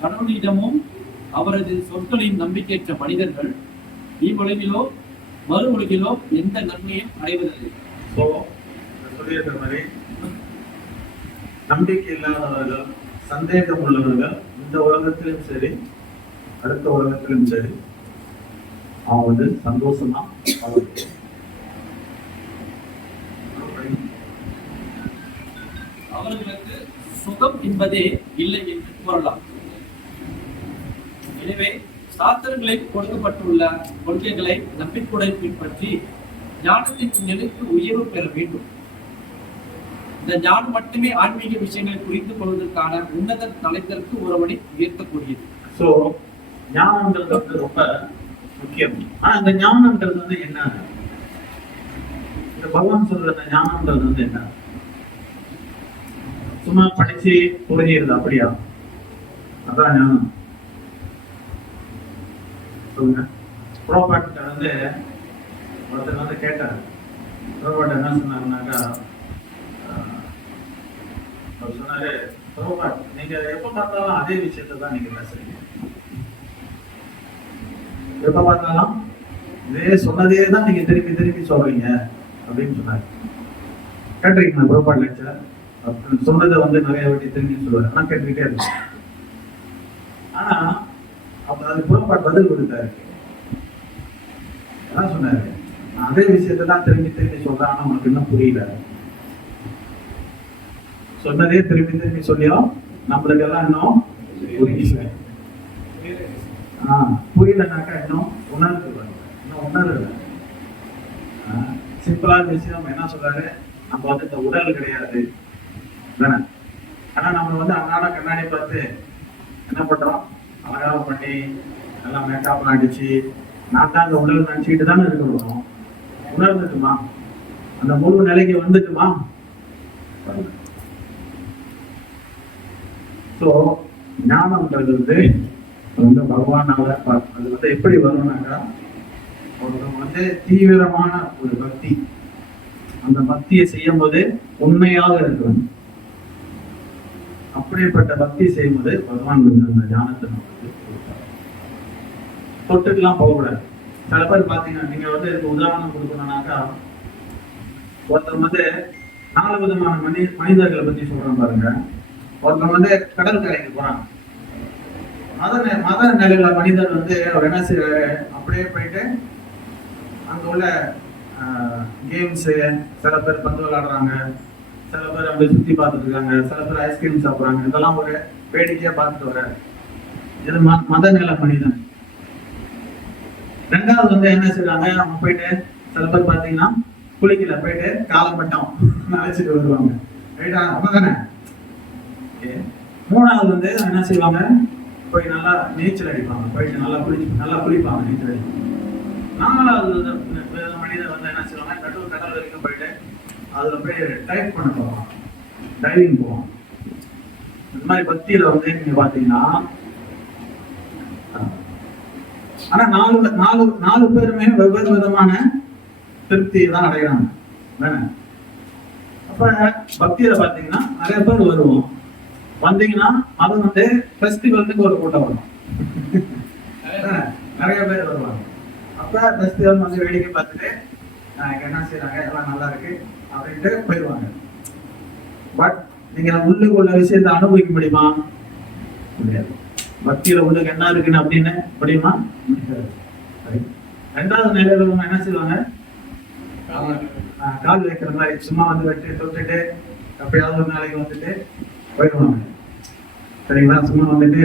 கடவுளிடமும் அவரது சொற்களின் நம்பிக்கையற்ற மனிதர்கள் இவ்வுலகிலோ மறு உலகிலோ எந்த நன்மையும் அடைவதில்லை. நம்பிக்கை இல்லாதவர்கள், சந்தேகம் உள்ளவர்கள் இந்த உலகத்திலும் சரி அடுத்த உலகத்திலும் சரி அவங்க வந்து சந்தோஷமா அவர்களுக்கு சுகம் என்பதே இல்லை என்று கூறலாம். எனவே சாஸ்திரங்களில் கொடுக்கப்பட்டுள்ள கொள்கைகளை நம்பிக்கையுடன் பின்பற்றி ஞானத்தின் நிலைக்கு உயர்வு பெற வேண்டும். இந்த ஞானம் மட்டுமே ஆன்மீக விஷயங்களை புரிந்து கொள்வதற்கான உன்னத தலைத்திற்கு ஒருவனை உயர்த்தக்கூடியது. சோ ஞானம்ன்றது வந்து ரொம்ப முக்கியம். ஆனா இந்த ஞானம்ன்றது வந்து என்ன? இந்த பகவான் சொல்ற ஞானம்ன்றது வந்து என்ன? சும்மா படிச்சு புரிஞ்சிருது அப்படியா? அதான் ஞானம். சொல்லுங்க. புரோபாட் வந்து ஒருத்தர் வந்து கேட்டார். புரோபாட் என்ன சொன்னாருனாக்கா, அவர் சொன்னாரு, புரோபாட் நீங்க எப்ப பார்த்தாலும் அதே விஷயத்த தான் நீங்க பேசுறீங்க, எப்ப பார்த்தாலும் இதே சொன்னதே தான் நீங்க திருப்பி திருப்பி சொல்றீங்க அப்படின்னு சொன்னாரு. கேட்டிருக்கீங்களா புரோபாட் லெக்சர்? சொன்னதை வந்து நிறைய வாட்டி திரும்பி சொல்லுவாரு, ஆனா கேட்டுக்கிட்டே இருக்கும். ஆனா அப்ப அது புரோபாட் பதில் கொடுத்தாரு. என்ன சொன்னாரு? அதே விஷயத்தை தான் திரும்பி திரும்பி சொல்றேன், ஆனா உனக்கு இன்னும் புரியல. சொன்னதே திரும்பி திரும்பி சொல்லியும் நம்மளுக்கு எல்லாம் இன்னும் புரியல. புரியலனாக்கா இன்னும் உணர்வு இன்னும் உணர்வு. சிம்பிளான விஷயம் என்ன சொல்றாரு, நம்ம வந்து இந்த உடல் கிடையாது தானே. ஆனா நம்ம வந்து அன்னாட கண்ணாடி பார்த்து என்ன பண்றோம், அலங்காரம் பண்ணி நல்லா மேக்கப் அடிச்சு நான் தான் அந்த உடல் நினைச்சுக்கிட்டு தானே இருக்கணும். உணர்ந்துட்டுமா? அந்த முழு நிலைக்கு வந்துட்டுமா? ஸோ ஞானம்ன்றது வந்து பகவானால அது வந்து எப்படி வரும்னாக்கா, ஒருத்தவங்க வந்து தீவிரமான ஒரு பக்தி, அந்த பக்தியை செய்யும் போது உண்மையாக இருக்கணும். அப்படிப்பட்ட பக்தி செய்யும்போது பகவான் வந்து அந்த ஞானத்தை நமக்கு கொடுத்தார். தொட்டுக்கெல்லாம் போகக்கூடாது. சில பேர் பாத்தீங்கன்னா, நீங்க வந்து இதுக்கு உதாரணம் கொடுக்கணும்னாக்கா, ஒருத்தர் வந்து 4 விதமான மனிதர்களை பத்தி சொல்றோம் பாருங்க. ஒருத்தர் வந்து கடல் கரைக்கு போறாங்க. மத நிலையில மனிதர் வந்து அவர் என்ன செய்யறாரு, அப்படியே போயிட்டு அங்க உள்ள கேம்ஸ், சில பேர் பந்து விளையாடுறாங்க, சில பேர் அப்படி சுத்தி பார்த்துட்டு இருக்காங்க, சில பேர் ஐஸ்கிரீம் சாப்பிடுறாங்க. இதெல்லாம் ஒரு வேடிக்கையா பார்த்துட்டு வர இது மத நிலை மனிதன். ரெண்டாவது வந்து என்ன செய்யறாங்க, அவங்க போயிட்டு சில பேர் பாத்தீங்கன்னா குளிக்கல, போயிட்டு காலப்பட்டம் அழைச்சிட்டு வருவாங்க. ரைட்டா? அப்பதானே. மூணாவது வந்து என்ன செய்வாங்க, போய் நல்லா நீச்சல் அடிப்பாங்க, போயிட்டு நல்லா குளிப்பாங்க, நீச்சல் அடிப்பாங்க. 4வது மனிதர் வந்து என்ன செய்வாங்க, கடல் வரைக்கும் போயிட்டு அதுல போய் டைப் பண்ண போவாங்க, டைவிங் போவாங்க. இந்த மாதிரி பக்தியில வந்து நீங்க பாத்தீங்கன்னா, ஆனா 4 பேருமே வெவ்வேறு விதமான திருப்தியை தான் அடைகிறாங்க. அப்ப பக்தியில பாத்தீங்கன்னா நிறைய பேர் வருவோம். வந்தீங்கன்னா அது வந்து ஃபெஸ்டிவலுக்கு ஒரு கூட்டம் வரும், நிறைய பேர் வருவாங்க. அப்ப ஃபெஸ்டிவல் வந்து வேடிக்கை பார்த்துட்டு என்ன செய்யறாங்க, எல்லாம் நல்லா இருக்கு அப்படின்ட்டு போயிடுவாங்க. பட் நீங்க உள்ளுக்குள்ள விஷயத்தை அனுபவிக்க முடியுமா? முடியாது. பக்தியில உள்ளுக்கு என்ன இருக்குன்னு அப்படின்னு முடியுமா? முடியாது. ரெண்டாவது நிலையில என்ன செய்வாங்க, கால் வைக்கிற மாதிரி சும்மா வந்து வெட்டி தொட்டுட்டு எப்பயாவது ஒரு நாளைக்கு வந்துட்டு போயிடுவாங்க. சரிங்களா? சும்மா வந்துட்டு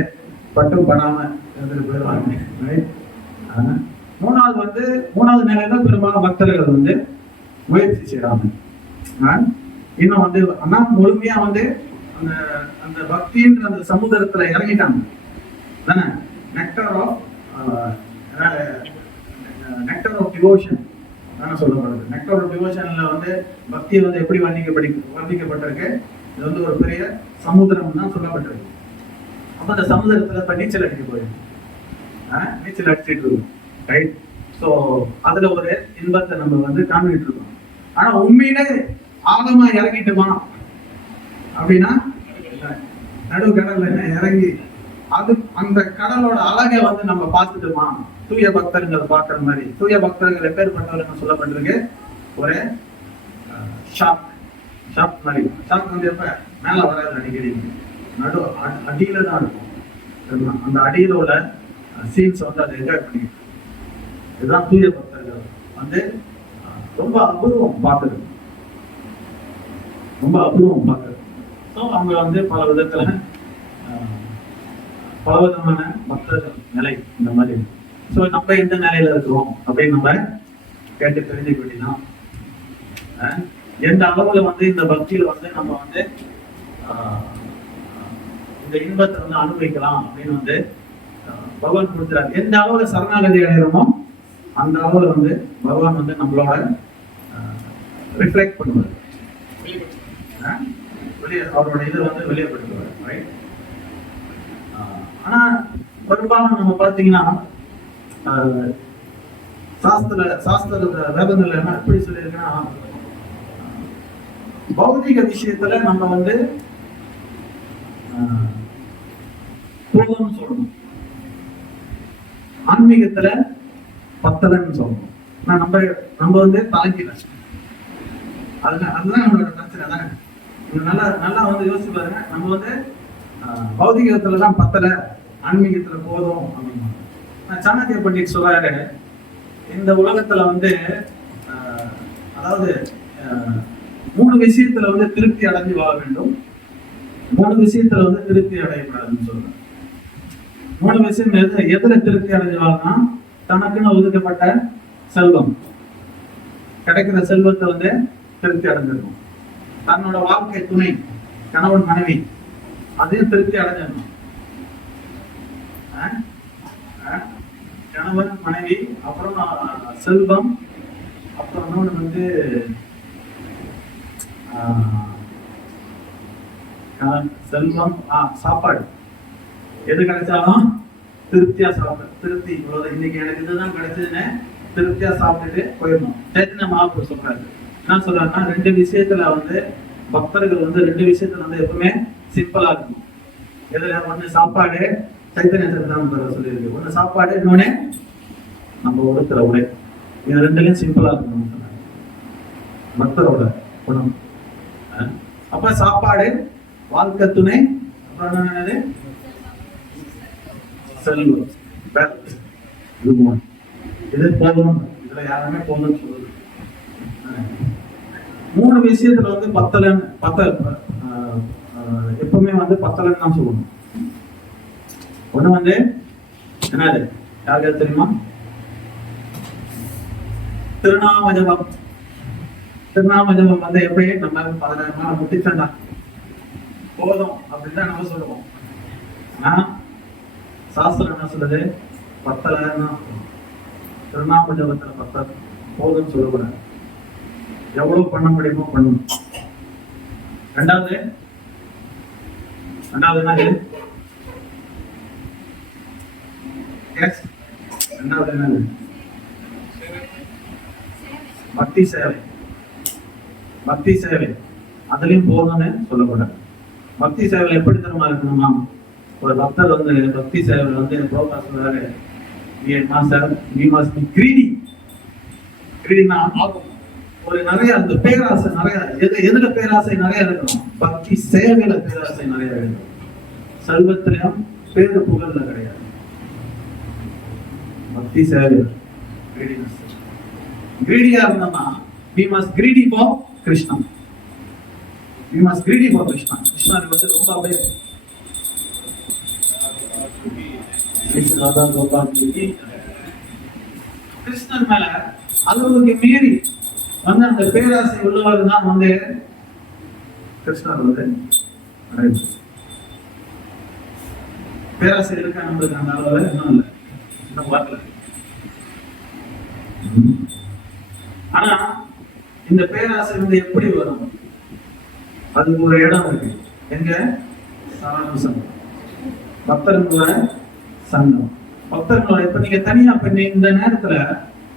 பட்டும் படாம இருந்துட்டு போயிடுவாங்க. மூணாவது நிலையில பெரும்பாலும் பக்தர்கள் வந்து முயற்சி செய்யறாங்க. இன்னும் வந்து ஆனா முழுமையா வந்து அந்த பக்தின்ற அந்த சமுதிரத்துல இறங்கிட்டாங்க தானே. நெக்டர் ஆஃப் டிவோஷன் தானே சொல்லப்படுது. நெக்டர் ஆஃப் டிவோஷன்ல வந்து பக்தியை வந்து எப்படி வர்ணிக்கப்பட்டிருக்கு, இது வந்து ஒரு பெரிய சமுதிரம் தான் சொல்லப்பட்டிருக்கு. அப்ப அந்த சமுதிரத்துல இப்ப நீச்சல் அடிக்க போயிடும், நீச்சல் அடிச்சுட்டு இருக்கும். ரைட்? ஸோ அதுல ஒரு இன்பத்தை நம்ம வந்து காமிட்டு இருக்கோம். ஆனா உண்மையிலே ஆழமா இறங்கிட்டுமா அப்படின்னா, நடு கடல்ல இறங்கி அது அந்த கடலோட அழகை வந்து நம்ம பார்த்துட்டுமா? தூய பக்தர்கள் பார்க்கிற மாதிரி. தூய பக்தர்கள் எப்பேற்பட்டவர்கள் சொல்லப்பட்டிருக்கு, ஒரு ஷாப் மாதிரி. ஷாப் வந்து எப்ப மேல வராது, அடிக்கடி நடு அடியில தான் இருக்கும். அந்த அடியில உள்ள சீன்ஸ் வந்து அதை என்ஜாய் பண்ணிக்கிட்டு, இதுதான் தூய பக்தர்கள் வந்து ரொம்ப அபூர்வம் பார்க்குறது, ரொம்ப அபூர்வம் பார்க்குறது. ஸோ அவங்க வந்து பல விதத்துல பலவிதமான பக்தர்கள் நிலை இந்த மாதிரி. ஸோ நம்ம எந்த நிலையில இருக்கிறோம் அப்படின்னு நம்ம கேட்டு தெரிஞ்சுக்க வேண்டியதான். எந்த அளவுல வந்து இந்த பக்தியில வந்து நம்ம வந்து இந்த இன்பத்தை வந்து அனுபவிக்கலாம் அப்படின்னு வந்து பகவான் கொடுக்கிறார். எந்த அளவுல சரணாகதி அடைகிறோமோ அந்த அளவுல வந்து பகவான் வந்து நம்மளோட ரிஃப்ளெக்ட் பண்ணுவார், வெளியே அவரோட இதை வந்து வெளியப்படுத்துவார், ரைட்? ஆனா பெரும்பாலும் நம்ம பார்த்தீங்கன்னா சாஸ்திர வேதங்கள்ல என்ன எப்படி சொல்லியிருக்குன்னா, பௌதிக விஷயத்துல நம்ம வந்து போதும்னு சொல்லணும், ஆன்மீகத்துல பத்தலன்னு சொல்லணும். ஆனா நம்ம வந்து தலைக்கல, அதுதான் நம்மளோட பிரச்சனை தானே. நல்லா வந்து யோசிச்சு பாருங்க. நம்ம வந்து பௌதிகத்துலதான் பத்தல, ஆன்மீகத்துல போதும் அப்படின்னு. சாணக்கிய பண்டிட் சொல்றாரு, இந்த உலகத்துல வந்து அதாவது 3 விஷயத்துல வந்து திருப்தி அடைஞ்சு வாழ வேண்டும், 3 விஷயத்துல வந்து திருப்தி அடையக்கூடாதுன்னு சொல்றேன். 3 விஷயம் எதுல திருப்தி அடைஞ்சு வாழலாம்? தனக்குன்னு ஒதுக்கப்பட்ட செல்வம், கிடைக்கிற செல்வத்தை வந்து திருப்தி அடைஞ்சிடணும். தன்னோட வாழ்க்கை துணை, கணவன் மனைவி, அதையும் திருப்தி அடைஞ்சிடணும். கணவன் மனைவி, அப்புறம் செல்வம், அப்புறம் இன்னொன்று வந்து செல்வம், சாப்பாடு. எது கிடைச்சாலும் திருப்தியா சாப்பிடு. திருப்தி இவ்வளவு, இன்னைக்கு எனக்கு இதுதான் கிடைச்சதுன்னு திருப்தியா சாப்பிட்டுட்டு போயிடணும். சைத்தன்ய மகாபிரபு சொல்றாரு, என்ன சொல்றாருன்னா, 2 விஷயத்துல வந்து பக்தர்கள் வந்து 2 விஷயத்துல வந்து எப்பவுமே சிம்பிளா இருக்கணும். எதுல? ஒண்ணு சாப்பாடு, சைத்தன்ய சரிதாமத்தில் சொல்லியிருக்கு. ஒண்ணு சாப்பாடு, இன்னொன்னு நம்ம உடுக்கிற உடை. இது 2லயும் சிம்பிளா இருக்கணும் சொன்னாங்க பக்தரோட குணம். அப்ப சாப்பாடு, வாழ்க்கை துணை, அப்புறம் என்னது? செல்வம். இது போதும். இதுல யாருமே போதும்னு சொல்லுது. 3 விஷயத்துல வந்து எப்பவுமே வந்து பத்தலன்னு தான் சொல்லணும். ஒண்ணு வந்து என்னது? யாருக்கு தெரியுமா? திருநாமஜபம். திருநாமஜபம் வந்து எப்படி? நம்ம 10,000 நாள் முட்டிச்சண்டா போதும் அப்படின்னு தான் நம்ம சொல்லுவோம். சாஸ்திரம் என்ன சொல்லுது? 10,000 தான். திருநாமஜபத்துல 10 போதும்னு சொல்லக்கூடாது. எவ்வளவு பண்ண முடியுமோ பண்ணணும். ரெண்டாவது என்னது? ரெண்டாவது என்னது? பக்தி சேவை. பக்தி சேவை அதுலயும் போதும்னு சொல்லக்கூடாது. பக்தி சேவையில் எப்படி தரமா இருக்கணும்னா, ஒரு பக்தர் வந்து பக்தி சேவையில் வந்து புரோபா சொல்றாரு, ஒரு நிறைய அந்த பேராசை நிறைய, எதுல பேராசை நிறைய இருக்கணும்? பக்தி சேவையில பேராசை நிறைய இருக்கணும். செல்வத்திலையும் பேரு புகழ்ல கிடையாது. பக்தி சேவை கிரீடியா இருந்தோம்னா, we must greedy for Krishna. We must greedy for Krishna. கிருஷ்ணருக்கு வந்து ரொம்ப அப்படியே கிருஷ்ணன் மேல அளவுக்கு மீறி வந்து அந்த பேராசை உள்ளவர் தான் வந்து கிருஷ்ணர் வந்து பேராசை இருக்க நம்மளுக்கு அந்த அளவுல இன்னும் இல்லை, இன்னும் வரல. ஆனா இந்த பேராசை வந்து எப்படி வரும்? அதுக்கு ஒரு இடம் இருக்கு. எங்க? சாரண சங்கம், பக்தர்களோட சங்கம். பக்தர்களோட இப்ப நீங்க தனியா இந்த நேரத்துல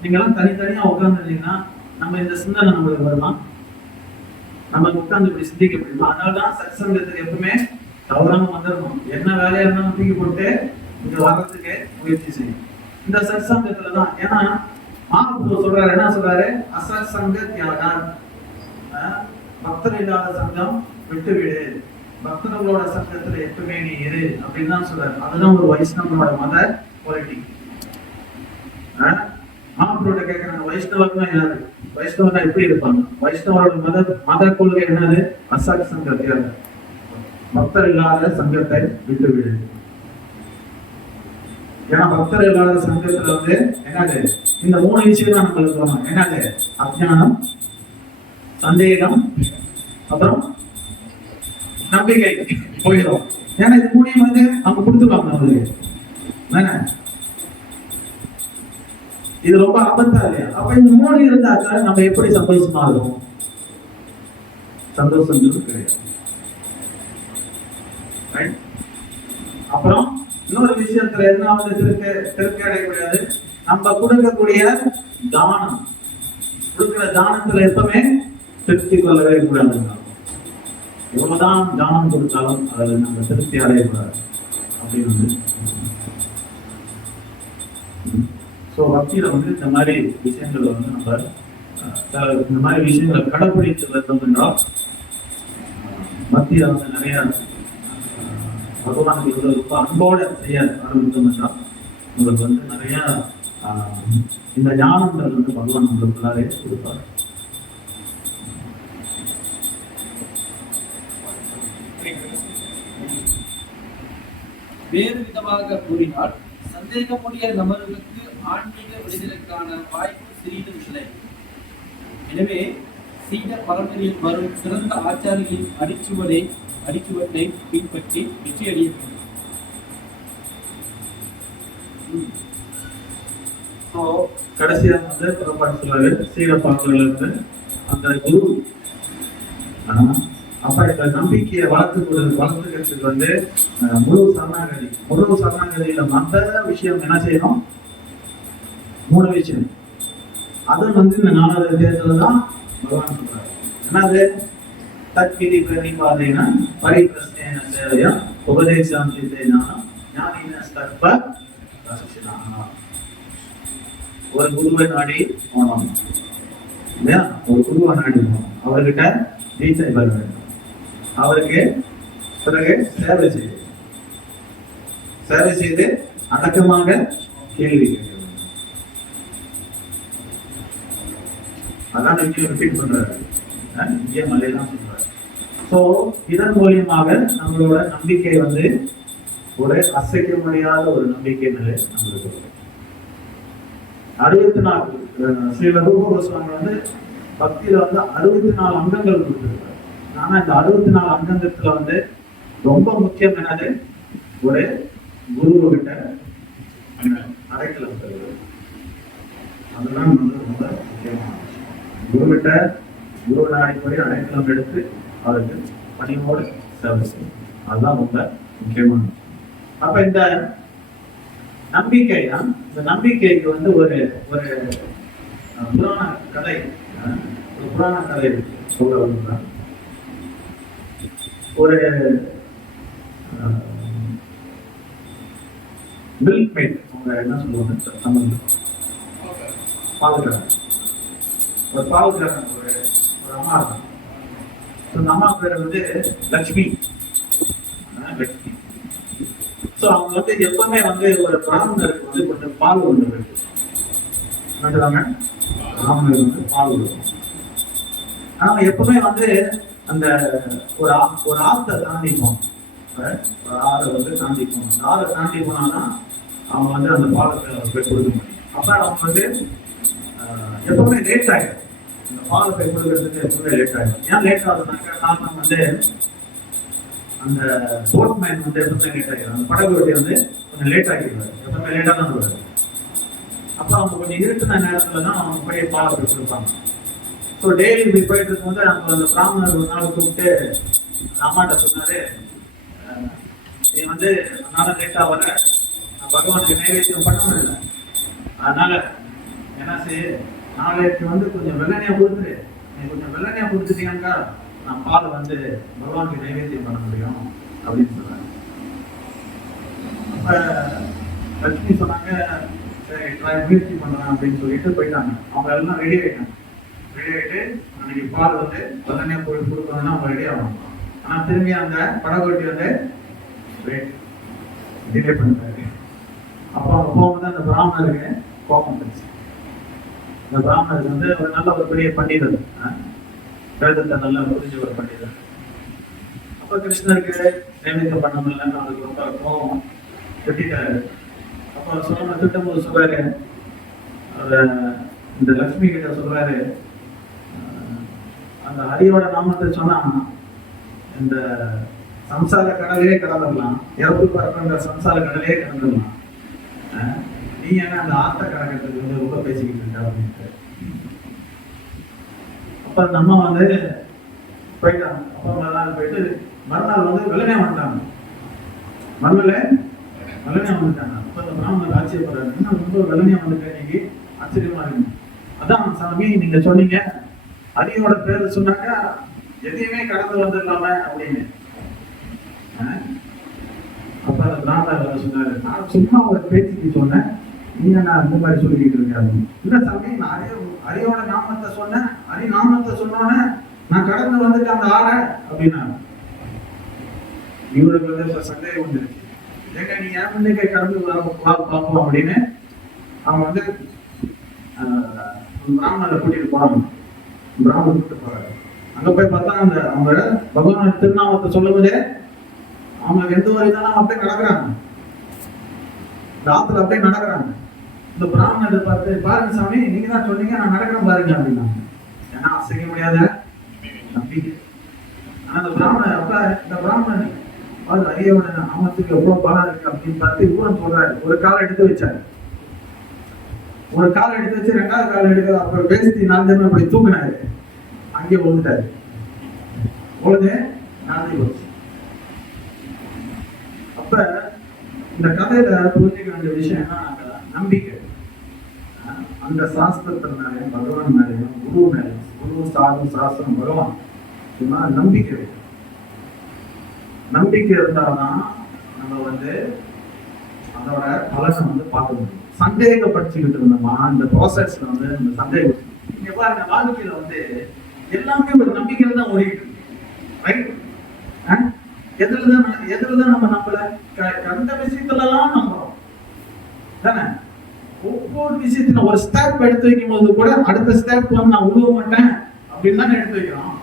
நீங்க எல்லாம் தனித்தனியா உட்கார்ந்துருந்தீங்கன்னா நம்ம இந்த சிந்தனை நம்மளுக்கு வருமா? நம்ம உட்கார்ந்து இப்படி சிந்திக்க முடியுமா? அதனாலதான் சத்சங்கத்துக்கு எப்பவுமே தவறாம வந்துடணும். என்ன வேலையா இருந்தாலும் தூக்கி போட்டு இங்க வர்றதுக்கு முயற்சி செய்யும். இந்த சத்சங்கத்துலதான், ஏன்னா மகாபிரபு சொல்றாரு, என்ன சொல்றாரு? அசத் சங்க தியாகம், பக்தர் இல்லாத சங்கம் விட்டுவிடு, பக்தர்களோட சங்கத்துல எப்பவுமே நீ இரு அப்படின்னு தான் சொல்றாரு. அதுதான் ஒரு வைஷ்ணவனோட மத குவாலிட்டி. மகாபிரபுட கேட்கிறாங்க, வைஷ்ணவர்னா யாரு? வைஷ்ணவனா எப்படி இருப்பாங்க? வைஷ்ணவரோட மத கொள்கை என்னது? அசத் சங்க தியாகம், பக்தர் இல்லாத சங்கத்தை விட்டுவிடு. ஏன்னா பக்தர் இல்லாத சங்கத்துல வந்து என்னது? இந்த 3 விஷயம் தான் நம்மளுக்கு வரணும். என்னது? அஜ்ஞானம், சந்தேகம், அப்புறம் நம்பிக்கை போயிடும். ஏன்னா இது 3 வந்து அவங்க கொடுத்துருவாங்க நம்மளுக்கு. இது ரொம்ப ஆபத்தா இல்லையா? அப்ப இந்த 3 இருந்தாக்க நம்ம எப்படி சந்தோஷமா இருக்கும்? சந்தோஷம் கிடையாது. Right? அப்புறம் இன்னொரு விஷயத்துல என்ன வந்து திருப்தி அடையக்கூடாது, நம்ம கொடுக்கக்கூடிய தானம், கொடுக்கிற தானத்துல எப்பவுமே திருப்தி கொள்ளவே கூடாது. எவ்வளவுதான் தானம் கொடுத்தாலும் அதில் நம்ம திருப்தி அடையக்கூடாது அப்படின்னு வந்து. ஸோ பக்தியில வந்து இந்த மாதிரி விஷயங்கள் வந்து நம்ம இந்த மாதிரி விஷயங்களை கடைப்பிடித்து வந்தோம் என்றால் பக்தியில வந்து நிறைய பகவானுக்கு ரொம்ப அன்போட செய்ய ஆரம்பித்தோம் என்றால் உங்களுக்கு வந்து நிறைய இந்த ஞானங்கள் வந்து பகவான் உங்களுக்குள்ளாரே கொடுப்பார். வேறு விதமாக கூறினால் சந்தேகமுடைய நபர்களுக்கு ஆன்மீக விடுதலுக்கான வாய்ப்பு சிறிதும் இல்லை. எனவே சீட பரம்பரையில் வரும் சிறந்த ஆச்சாரிகளின் அடிச்சுவட்டை பின்பற்றி வெற்றி அடைய வேண்டும். கடைசியாக வந்து புறப்பாடு சொல்றாரு, சீட பாக்களிலிருந்து அந்த குரு அப்ப இந்த நம்பிக்கையை வளர்த்துக்கிறதுக்கு வந்து முழு சரணாகதியில மற்ற விஷயம் என்ன செய்யணும், 3 விஷயம். அது வந்து இந்த 4வது அத்தியாயத்துல தான் பகவான் சொல்றாரு. என்னது? தத்விதி பிரணிபாதேன பரிபிரஸ்னேன சேவையா உபதேசம் சித்தேனா ஞானின ஸ்தர்ப்ப ரசினானா. ஒரு குருவை நாடி போனோம் இல்லையா, ஒரு குருவை நாடி போனோம், அவர்கிட்ட தீட்சை பெற வேண்டும், அவருக்கு பிறகு சேவை செய்து அடக்கமாக கேள்வி கேட்க வேண்டும். அதான் இங்கே ரிப்பீட் பண்றாரு, இங்கே மலையெல்லாம் சொல்றாரு. ஸோ இதன் மூலியமாக நம்மளோட நம்பிக்கை வந்து ஒரு அசைக்க முடியாத ஒரு நம்பிக்கை நிலை நம்மளுக்கு 64 ஸ்ரீ ரூப கோஸ்வாமி வந்து பக்தியில வந்து 64 அங்கங்கள் கொடுத்திருக்காரு. ஆனா இந்த 64 அங்கங்கத்துல வந்து ரொம்ப முக்கியம் என்னது, ஒரு குரு கிட்ட அடைக்கலம் பெறுவது. அதுதான் வந்து ரொம்ப முக்கியமான விஷயம். குரு நாடி போய் அடைக்கலம் எடுத்து அவருக்கு பணியோடு சேவை செய்யும். அதுதான் ரொம்ப முக்கியமான. அப்ப இந்த நம்பிக்கை தான், இந்த நம்பிக்கைக்கு வந்து ஒரு புராண கதை சொல்ல வந்து ஒரு மில்க் மேட், அவங்க என்ன சொல்லுவாங்க தமிழ், பால்காரன், ஒரு பால்காரன், ஒரு அம்மா இருக்கும். அந்த அம்மா பேர் வந்து லட்சுமி. ஸோ அவங்க வந்து எப்பவுமே வந்து ஒரு பிராமணருக்கு வந்து கொஞ்சம் பால் கொண்டு போயிட்டு பிராமணருக்கு வந்து பால் கொடுக்கும். ஆனா எப்பவுமே வந்து அந்த ஒரு ஆத்தை தாண்டி போகணும், ஒரு ஆறை வந்து தாண்டி போகணும். அந்த ஆறை தாண்டி போனாதான் அவங்க வந்து அந்த பாலத்தை போய் கொடுக்க முடியும். அப்ப அவங்க வந்து எப்பவுமே லேட் ஆகிடும், இந்த பாலை போய் கொடுக்கறதுக்கு எப்பவுமே லேட் ஆகிடும். ஏன் லேட் ஆகுதுனாக்கா காரணம் வந்து அந்த போட்மேன் வந்து எப்பவுமே லேட் ஆகிடும், அந்த படகு வட்டி வந்து கொஞ்சம் லேட் ஆகிடுவாரு, எப்பவுமே லேட்டாக தான் வருவாரு. அப்போ அவங்க கொஞ்சம் இருட்டின நேரத்துல தான் அவங்க போய் பாலை போய் கொடுப்பாங்க. ஸோ டெய்லி இப்படி போயிட்டு இருக்கும்போது அவங்க அந்த பிராமணர் ஒரு நாள் கூப்பிட்டு அம்மாட்ட சொன்னாரு, நீ வந்து அதனால லேட்டா வர, நான் பகவானுக்கு நைவேத்தியம் பண்ண முடியல, அதனால என்ன செய்ய, நாளைக்கு வந்து கொஞ்சம் வெள்ளனையா கொடுத்துரு, நீ கொஞ்சம் வெள்ளனையா கொடுத்துட்டீங்கன்னாக்கா நான் பால் வந்து பகவானுக்கு நைவேத்தியம் பண்ண முடியும் அப்படின்னு சொன்னாங்க. அப்ப லட்சுமி சொன்னாங்க, சரி முயற்சி பண்றேன் அப்படின்னு சொல்லிட்டு போயிட்டாங்க. அவங்க எல்லாம் ரெடி ஆயிட்டாங்க. ரெடி ஆயிட்டு அன்னைக்கு பால் வந்து வெள்ளனையா போய் கொடுக்கணும்னா அவங்க ரெடி ஆகணும். ஆனா திரும்பி அந்த படகோட்டி வந்து டிலே பண்ணிட்டாரு. அப்போ அவங்க போகும்போது அந்த பிராமணருக்கு கோபம் வந்துச்சு. இந்த பிராமணருக்கு வந்து ஒரு நல்ல ஒரு பெரிய பண்டிதர், வேதத்தை நல்லா புரிஞ்ச ஒரு பண்டிதர். அப்ப கிருஷ்ணருக்கு நைவேத்தியம் பண்ண முடியலன்னு அவருக்கு ரொம்ப கோபம் திட்டாரு. அப்ப சொன்ன திட்டம்போது சொல்றாரு, இந்த லட்சுமி கிட்ட சொல்றாரு, அந்த ஹரியோட நாமத்தை சொன்னா இந்த சம்சார கடலையே கடந்துடலாம், இறப்பு பறக்கின்ற சம்சார கடலையே கடந்துடலாம், நீ ஏன்னா அந்த ஆத்த கடக்கிறதுக்கு வந்து ரொம்ப பேசிக்கிட்டு இருக்க அப்படின்ட்டு. அப்ப நம்ம வந்து போயிட்டாங்க. அப்பா மறுநாள் போயிட்டு மறுநாள் வந்து வெள்ளனே வந்துட்டாங்க. வரல வெள்ளனையா வந்துட்டாங்க. அப்ப அந்த பிராமணர் ஆச்சரியப்படுறாரு, என்ன ரொம்ப வெள்ளனையா வந்துட்டேன் இன்னைக்கு, ஆச்சரியமா இருக்கு. அதான் சாமி நீங்க சொன்னீங்க அரியோட பேரு சொன்னாங்க எதையுமே கடந்து வந்துடலாம அப்படின்னு. அப்ப அந்த பிராமணர் சொன்னாரு, நான் சும்மா ஒரு பேச்சுக்கு சொன்னேன், நீங்க நான் அந்த மாதிரி சொல்லிக்கிட்டு இருக்காரு. இல்ல சாமி, நான் அரியோட நாமத்தை சொன்னேன், அரி நாமத்தை சொன்னோன்னே நான் கடந்து வந்துட்டேன் அந்த ஆற அப்படின்னா. இவருக்கு வந்து இப்ப சந்தேகம் வந்துருச்சு, ஏங்க நீ ஏன் முன்னே கடந்து பார்ப்போம் அப்படின்னு. அவன் வந்து பிராமணரை கூட்டிட்டு போறாங்க. பிராமணர் கூட்டிட்டு போறாரு. அங்க போய் பார்த்தா அந்த அவங்க பகவான் திருநாமத்தை சொல்லும்போதே அவங்களுக்கு எந்த ஒரு இதெல்லாம் அப்படியே நடக்கிறாங்க. இந்த ஆத்துல அப்படியே நடக்கிறாங்க. இந்த பிராமணர் பார்த்து, பாருங்க சாமி நீங்க தான் சொன்னீங்க, நான் நடக்கிறேன் பாருங்க அப்படின்னா. ஏன்னா அசைக்க முடியாத நம்பிக்கை. ஆனா இந்த பிராமணர் அப்ப இந்த பிராமணன் அது அரியோட நாமத்துக்கு எவ்வளவு பலம் இருக்கு அப்படின்னு பார்த்து இவரும் சொல்றாரு. ஒரு காலை எடுத்து வச்சாரு, ஒரு காலை எடுத்து வச்சு ரெண்டாவது காலை எடுக்க அப்புறம் பேசி நாலு அப்படி தூக்குனாரு, அங்கே விழுந்துட்டாரு. விழுந்து நாளைக்கு போச்சு. அப்ப இந்த கதையில புரிஞ்சுக்க வேண்டிய விஷயம் என்னன்னா நம்பிக்கை. அந்த சாஸ்திரத்தின் மேலையும் பகவான் மேலையும் குரு மேலையும், குரு சாதம் சாஸ்திரம் பகவான் நம்பிக்கை. நம்பிக்கை இருந்தால்தான் நம்ம வந்து அதோட பலனை வந்து பார்க்க முடியும். சந்தேகப்படுத்திக்கிட்டு இருந்தோமா இந்த ப்ராசஸ்ல வந்து இந்த சந்தேகம். இங்க பாருங்க, வாழ்க்கையில வந்து எல்லாமே ஒரு நம்பிக்கையில தான் ஓடிட்டு இருக்கு. ரைட்? எதுலதான் நம்ம நம்பல, கண்ட விஷயத்துலலாம் நம்புறோம் தானே. ஒவ்வொரு விஷயத்துல ஒரு ஸ்டெப் எடுத்து வைக்கும் போது கூட அடுத்த ஸ்டெப் வந்து நான் உழுவ மாட்டேன் அப்படின்னு தான் எடுத்து வைக்கிறோம்.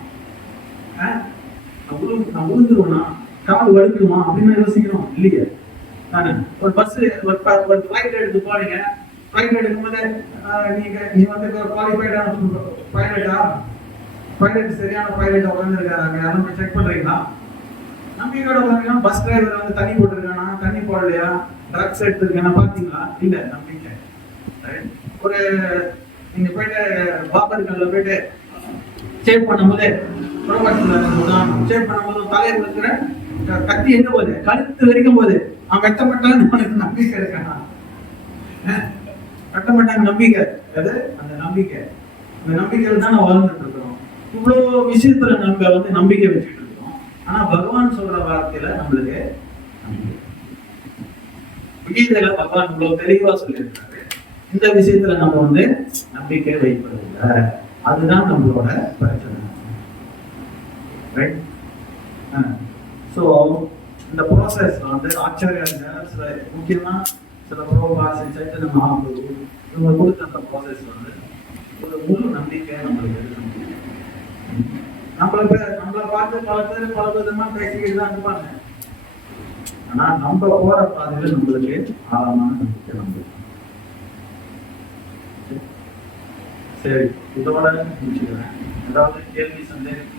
நான் உழுந்துருவேனா, கால் வழுக்குமா அப்படின்னு யோசிக்கிறோம் இல்லையே தானே. ஒரு பஸ் ஒரு ஃபிளைட் எடுத்து போறீங்க, ஃபிளைட் எடுக்கும்போது நீ வந்து குவாலிஃபைடான பைலட்டா, பைலட் சரியான பைலட் உட்காந்துருக்காங்க யாரும் செக் பண்றீங்களா? நம்பிக்கையோட பாத்தீங்கன்னா பஸ் டிரைவர் வந்து தண்ணி போட்டிருக்கானா, தண்ணி போடலையா, ட்ரக்ஸ் எடுத்துருக்கானா பாத்தீங்களா? இல்ல, நம்பிக்கை. ஒரு நீங்க போயிட்டு பாபர்கல்ல போயிட்டு சேவ் பண்ணும்போது சேவ் பண்ணும்போது தலையில இருக்கிற கத்தி எங்க போகுது, கழுத்து வரைக்கும் போகுது, அவன் வெட்டப்பட்டான்னு நம்பிக்கை இருக்கானா? வெட்டப்பட்டாங்க நம்பிக்கை. அது அந்த நம்பிக்கை, அந்த நம்பிக்கையில தான் நான் வாழ்ந்துட்டு இருக்கிறோம். இவ்வளவு விஷயத்துல நம்ம வந்து நம்பிக்கை வச்சுட்டு இருக்கோம். ஆனா பகவான் சொல்ற வார்த்தையில நம்மளுக்கு கீதையில பகவான் இவ்வளவு தெளிவா சொல்லியிருக்காரு. இந்த விஷயத்துல நம்ம வந்து நம்பிக்கை வைப்பதில்லை. அதுதான் நம்மளோட பிரச்சனை. ரைட்? ஸோ இந்த ப்ராசஸ்ல வந்து ஆச்சாரியார் முக்கியமா சில புரோபாசி சைத்தன்ய மகாபிரபு இவங்க கொடுத்த அந்த ப்ராசஸ் வந்து ஒரு முழு நம்பிக்கை நம்மளுக்கு எடுக்கணும். நம்மளை பார்த்து பல பேர் பல விதமா பேசிக்கிட்டு தான் இருப்பாங்க. ஆனா நம்ம போற பாதையில நம்மளுக்கு ஆழமான நம்பிக்கை நம்மளுக்கு. சரி, இதோட முடிச்சுக்கிறேன். ஏதாவது கேள்வி சந்தேகம்